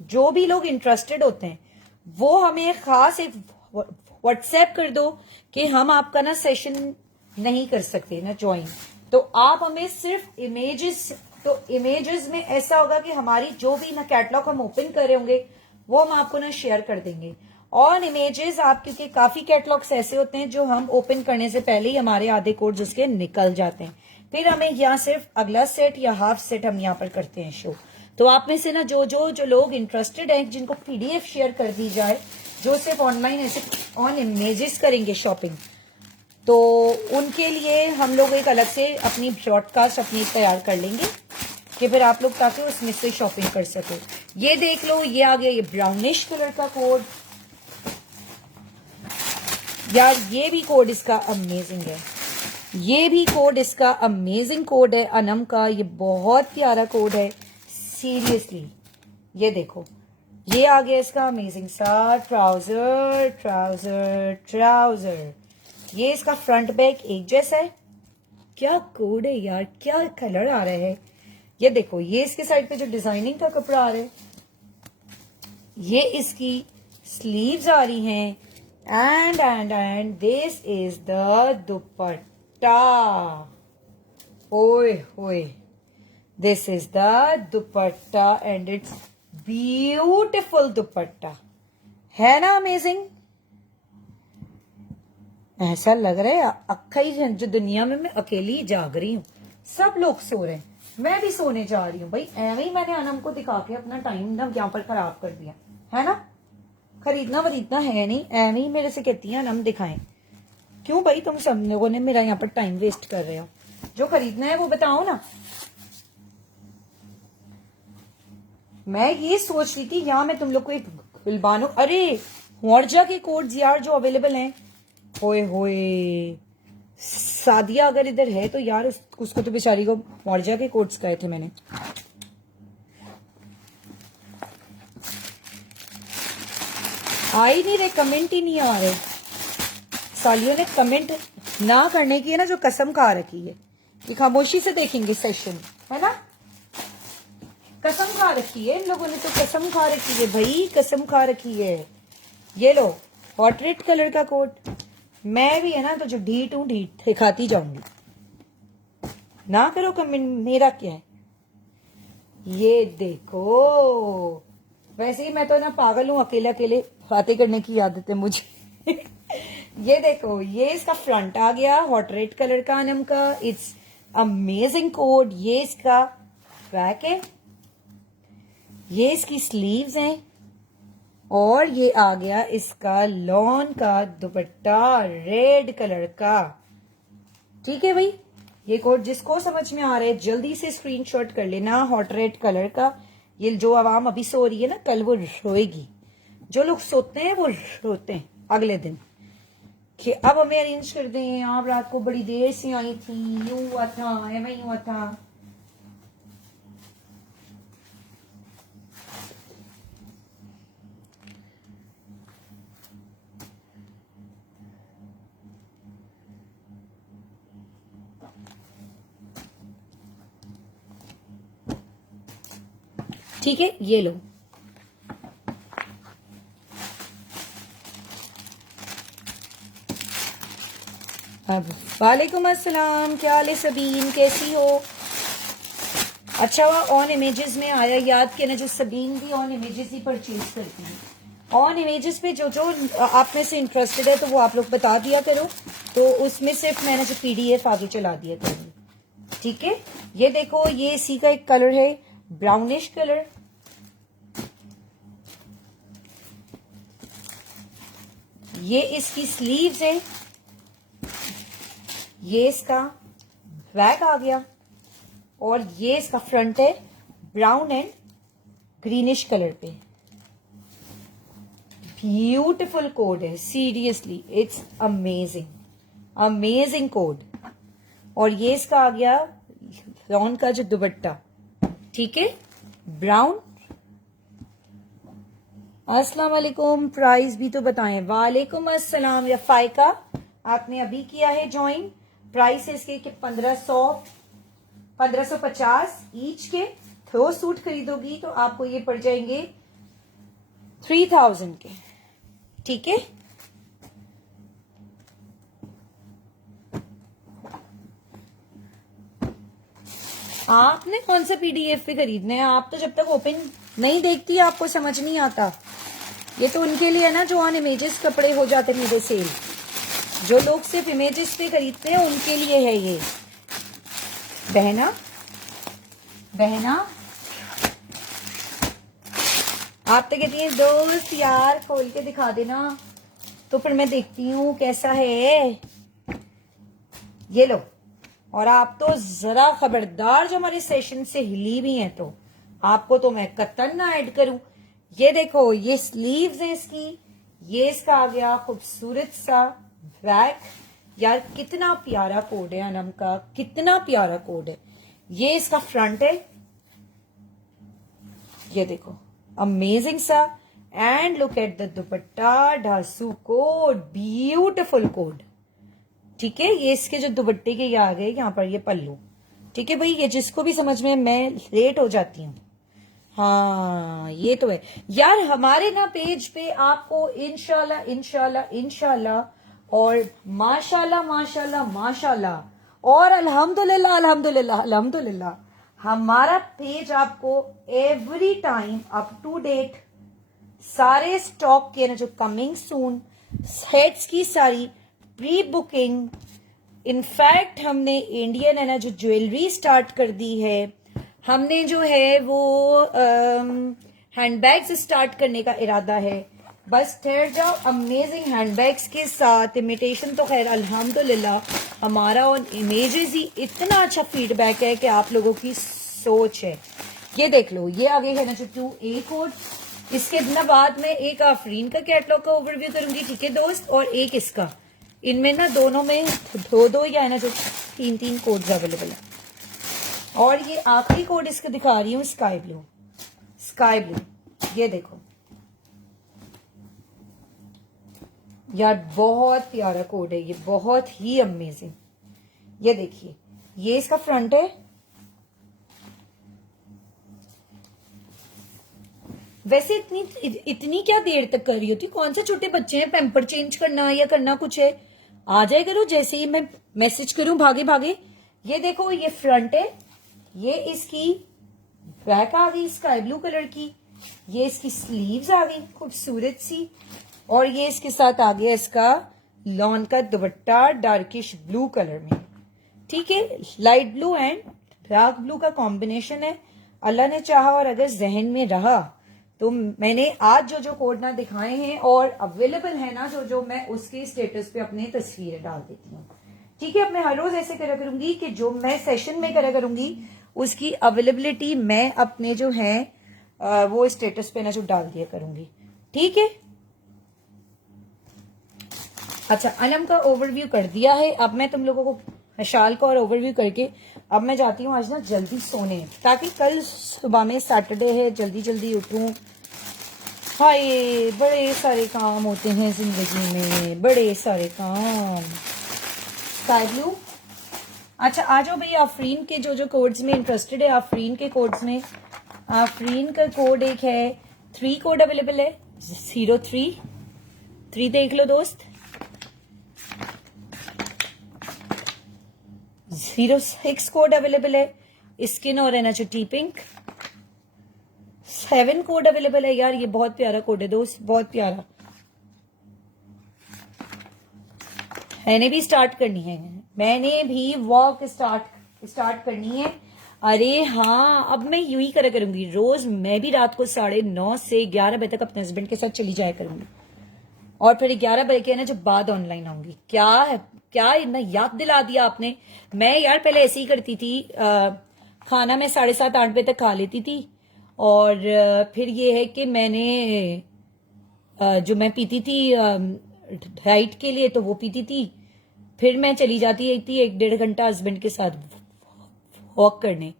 जो भी लोग इंटरेस्टेड होते हैं वो हमें खास एक व्हाट्सएप कर दो कि हम आपका ना सेशन नहीं कर सकते ना ज्वाइन, तो आप हमें सिर्फ इमेजेस, तो इमेजेस में ऐसा होगा कि हमारी जो भी ना कैटलॉग हम ओपन कर रहे होंगे वो हम आपको ना शेयर कर देंगे। और इमेजेस आप, क्योंकि काफी कैटलॉग्स ऐसे होते हैं जो हम ओपन करने से पहले ही हमारे आधे कोड्स उसके निकल जाते हैं, फिर हमें यहाँ सिर्फ अगला सेट या हाफ सेट हम यहाँ पर करते हैं शो। तो आप में से ना जो लोग इंटरेस्टेड हैं जिनको पीडीएफ शेयर कर दी जाए, जो सिर्फ ऑनलाइन ऐसे ऑन इमेजेस करेंगे शॉपिंग, तो उनके लिए हम लोग एक अलग से अपनी ब्रॉडकास्ट अपनी तैयार कर लेंगे कि फिर आप लोग ताकि उसमें से शॉपिंग कर सको। ये देख लो, ये आ गया ये ब्राउनिश कलर का कोड। यार ये भी कोड इसका अमेजिंग है, ये भी कोड इसका अमेजिंग कोड है अनम का। ये बहुत प्यारा कोड है सीरियसली। ये देखो, ये आ गया इसका अमेजिंग सा ट्राउजर ट्राउजर ट्राउजर। ये इसका फ्रंट बैक एक जैसा है। क्या कोड है यार, क्या कलर आ रहा है। ये देखो, ये इसके साइड पे जो डिजाइनिंग का कपड़ा आ रहा है, ये इसकी स्लीव्स आ रही हैं। एंड दिस इज द दुपट्टा। ओए होए, this is the dupatta and it's beautiful दुपट्टा, है ना अमेजिंग। ऐसा लग रहा है अक्खा ही जो दुनिया में मैं अकेली जाग रही हूँ, सब लोग सो रहे हैं, मैं भी सोने जा रही हूँ। भाई ऐਵੇਂ ही मैंने अनम को दिखा के अपना टाइम ना यहाँ पर खराब कर दिया है ना। खरीदना वरीदना है नहीं, ऐਵੇਂ ही मेरे से कहती है अनम दिखाएं। क्यों भाई, तुम सब लोगों ने मेरा यहाँ पर टाइम वेस्ट कर रहे हो। जो खरीदना है वो बताओ ना। मैं ये सोच रही थी यहाँ मैं तुम लोग को एक बिलबानो, अरे मुआवजा के कोड्स यार जो अवेलेबल हैं। होए होए, सादिया अगर इधर है तो यार उसको तो बेचारी को मुआवजा के कोड्स कहे थे मैंने। आ ही नहीं रहे, कमेंट ही नहीं आ रहे। सालियों ने कमेंट ना करने की है ना जो कसम खा रखी है कि खामोशी से देखेंगे सेशन, है ना। कसम खा रखी है इन लोगों ने, तो कसम खा रखी है भाई, कसम खा रखी है। ये लो हॉट रेड कलर का कोट। मैं भी है ना तो जो ढीठ हूं ढीठ दिखाती जाऊंगी, ना करो कमेंट, मेरा क्या है। ये देखो, वैसे ही मैं तो ना पागल हूं, अकेले अकेले बातें करने की आदत है मुझे। ये देखो, ये इसका फ्रंट आ गया हॉट रेड कलर का अनम का, इट्स अमेजिंग कोड। ये इसका बैक है, ये इसकी स्लीव्स हैं, और ये आ गया इसका लॉन का दुपट्टा रेड कलर का। ठीक है भाई, ये कोड जिसको समझ में आ रहा है जल्दी से स्क्रीनशॉट कर लेना। हॉट रेड कलर का, ये जो आवाम अभी सो रही है ना, कल वो रोएगी। जो लोग सोते हैं वो रोते हैं अगले दिन कि अब हमें अरेंज कर दें, आप रात को बड़ी देर से आई थी, यूं हुआ था, ऐਵੇਂ हुआ था। ठीक है, ये लो। अब वालेकुम अस्सलाम, क्या हाल है सबीन, कैसी हो। अच्छा हुआ ऑन इमेजेस में आया, याद किया ना, जो सबीन भी ऑन इमेजेस ही परचेज करती है। ऑन इमेजेस पे जो जो आप में से इंटरेस्टेड है तो वो आप लोग बता दिया करो, तो उसमें सिर्फ मैंने जो PDF आगे चला दिया करूंगी। ठीक है, ये देखो, ये इसी का एक कलर है ब्राउनिश कलर। ये इसकी स्लीव्स है, ये इसका बैक आ गया, और ये इसका फ्रंट है ब्राउन एंड ग्रीनिश कलर पे। ब्यूटिफुल कोड है seriously, it's amazing amazing code. और ये इसका आ गया लॉन का जो दुपट्टा, ठीक है, ब्राउन। अस्सलाम वालेकुम, प्राइस भी तो बताएं। वालेकुम अस्सलाम। या फाइका, आपने अभी किया है ज्वाइन। प्राइस है इसके 1550 ईच के। 2 सूट खरीदोगी तो आपको ये पड़ जाएंगे 3000 के। ठीक है, आपने कौन सा PDF पे खरीदना है। आप तो जब तक ओपन नहीं देखती आपको समझ नहीं आता। ये तो उनके लिए है ना जो ऑन इमेजेस कपड़े हो जाते मेरे सेल। जो लोग सिर्फ इमेजेस पे खरीदते हैं उनके लिए है ये। बहना बहना, आप तो कहती हैं दोस्त यार खोल के दिखा देना, तो फिर मैं देखती हूँ कैसा है। ये लो। और आप तो जरा खबरदार जो हमारे सेशन से हिली भी हैं, तो आपको तो मैं कतन ना ऐड करूं। ये देखो, ये स्लीव्स हैं इसकी, ये इसका आ गया खूबसूरत सा ब्लैक। यार कितना प्यारा कोड है अनम का, कितना प्यारा कोड है। ये इसका फ्रंट है, ये देखो अमेजिंग सा। And look at the dupatta, ढासू कोड, ब्यूटिफुल कोड। ठीक है, ये इसके जो दुपट्टे के ये आ गए, यहाँ पर ये पल्लू। ठीक है भाई, ये जिसको भी समझ में, मैं लेट हो जाती हूँ। हाँ ये तो है यार। हमारे ना पेज पे आपको इंशाल्लाह इंशाल्लाह इंशाल्लाह और माशाल्लाह माशाल्लाह माशाल्लाह और अल्हम्दुलिल्लाह अल्हम्दुलिल्लाह अल्हम्दुलिल्लाह, हमारा पेज आपको every time up to date सारे स्टॉक के ना जो कमिंग सून सेट्स की सारी प्री बुकिंग। इनफैक्ट हमने इंडियन है ना जो ज्वेलरी स्टार्ट कर दी है, हमने जो है वो हैंडबैग्स स्टार्ट करने का इरादा है। बस ठहर जाओ, अमेजिंग हैंडबैग्स के साथ। इमिटेशन तो खैर अल्हम्दुलिल्लाह हमारा और इमेजेस ही इतना अच्छा फीडबैक है कि आप लोगों की सोच है। ये देख लो, ये आगे है ना जो 2A कोड। इसके ना बाद में एक आफरीन का कैटलॉग का ओवरव्यू करूंगी, ठीक है दोस्त, और एक इसका। इनमें ना दोनों में दो दो या है ना जो 3 कोड्स अवेलेबल है। और ये आखिरी कोड इसका दिखा रही हूँ, स्काई ब्लू। स्काई ब्लू, ये देखो यार, बहुत प्यारा कोड है ये, बहुत ही अमेजिंग। ये देखिए, ये इसका फ्रंट है। वैसे इतनी क्या देर तक कर रही होती? कौन सा छोटे बच्चे हैं, पैम्पर चेंज करना या करना कुछ है? आ जाए करो, जैसे ही मैं मैसेज करूं भागे भागे। ये देखो, ये फ्रंट है, ये इसकी बैक आ गई स्काई ब्लू कलर की, ये इसकी स्लीव्स आ गई खूबसूरत सी, और ये इसके साथ आ गया इसका लॉन का दुपट्टा डार्किश ब्लू कलर में। ठीक है, light blue and dark blue का कॉम्बिनेशन है। अल्लाह ने चाहा और अगर जहन में रहा तो मैंने आज जो जो कोड ना दिखाए हैं और अवेलेबल है ना जो मैं उसके स्टेटस पे अपने तस्वीरें डाल देती हूँ। ठीक है, अब मैं हर रोज ऐसे करा करूंगी कि जो मैं सेशन में करा करूंगी उसकी अवेलेबिलिटी मैं अपने जो है वो स्टेटस पे ना जो डाल दिया करूंगी। ठीक है, अच्छा, अनम का ओवरव्यू कर दिया है। अब मैं तुम लोगों को हशाल का और ओवरव्यू करके अब मैं जाती हूँ आज ना जल्दी सोने, ताकि कल सुबह में सैटरडे है, जल्दी जल्दी उठूं। हाय, बड़े सारे काम होते हैं जिंदगी में, बड़े सारे काम। स्काई ब्लू, अच्छा आ जाओ भैया। आफरीन के जो जो कोड्स में इंटरेस्टेड है, आफरीन के कोड्स में, आफरीन का कोड एक है, 3 कोड अवेलेबल है, 03 देख लो दोस्त, 06 कोड अवेलेबल है, स्किन और energy T pink. 7 code available है। यार ये बहुत प्यारा कोड है दोस्त, बहुत प्यारा। मैंने भी स्टार्ट करनी है, मैंने भी वॉक स्टार्ट करनी है। अरे हाँ, अब मैं यूं ही करा करूंगी रोज। मैं भी रात को 9:30 से 11 बजे तक अपने हस्बैंड के साथ चली जाया करूंगी, और फिर 11 बजे के ना जब बाद ऑनलाइन आऊंगी। क्या मैं याद दिला दिया आपने। मैं यार पहले ऐसे ही करती थी, खाना मैं 7:30-8 बजे तक खा लेती थी, और फिर ये है कि मैंने जो मैं पीती थी डाइट के लिए, तो वो पीती थी। फिर मैं चली जाती थी 1-1.5 घंटा हस्बैंड के साथ वॉक करने।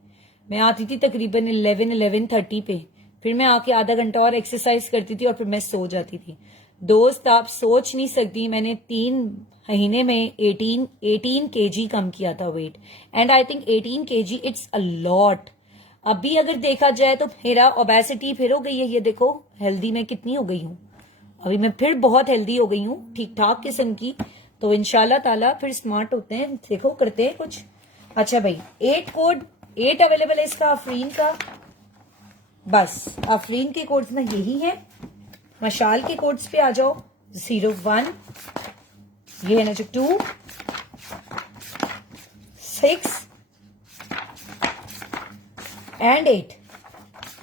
मैं आती थी तकरीबन 11-11:30 पे, फिर मैं आके आधा घंटा और एक्सरसाइज करती थी, और फिर मैं सो जाती थी। दोस्त आप सोच नहीं सकती, मैंने 3 महीने में 18 kg कम किया था weight, and I think 18 kg it's a lot. अभी अगर देखा जाए तो मेरा ओबेसिटी फिर हो गई है। ये देखो हेल्दी मैं कितनी हो गई हूँ, अभी मैं फिर बहुत हेल्दी हो गई हूँ, ठीक ठाक किस्म की। तो इंशाल्लाह ताला फिर स्मार्ट होते हैं, देखो करते हैं कुछ। अच्छा भाई, 8 अवेलेबल है इसका, आफरीन का। बस आफरीन के कोड्स में यही है। मशाल के कोड्स पे आ जाओ, 01, ये है ना जो 2, 6 एंड 8,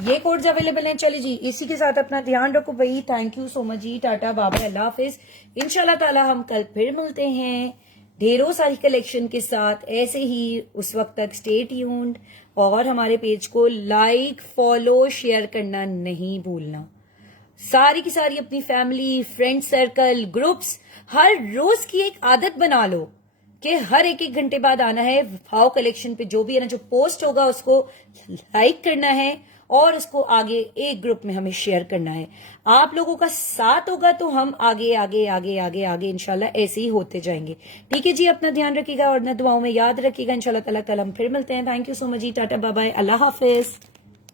ये कोड्स अवेलेबल हैं। चलिए जी, इसी के साथ अपना ध्यान रखो भाई। Thank you so much ji, Tata बाबा, अल्लाह हाफिज। इंशाल्लाह ताला हम कल फिर मिलते हैं ढेरों सारी कलेक्शन के साथ ऐसे ही उस वक्त तक स्टे ट्यून्ड और हमारे पेज को लाइक, फॉलो, शेयर करना नहीं भूलना। सारी की सारी अपनी फैमिली, फ्रेंड सर्कल, ग्रुप्स, हर रोज की एक आदत बना लो कि हर एक घंटे बाद आना है, फाओ कलेक्शन पे जो भी है ना, जो पोस्ट होगा उसको लाइक करना है और उसको आगे एक ग्रुप में हमें शेयर करना है। आप लोगों का साथ होगा तो हम आगे आगे आगे आगे आगे इंशाल्लाह ऐसे ही होते जाएंगे। ठीक है जी, अपना ध्यान रखिएगा और अपना दुआओं में याद रखिएगा। इंशाल्लाह ताला कल हम फिर मिलते हैं। Thank you so much ji, tata bye bye, अल्लाह हाफिज।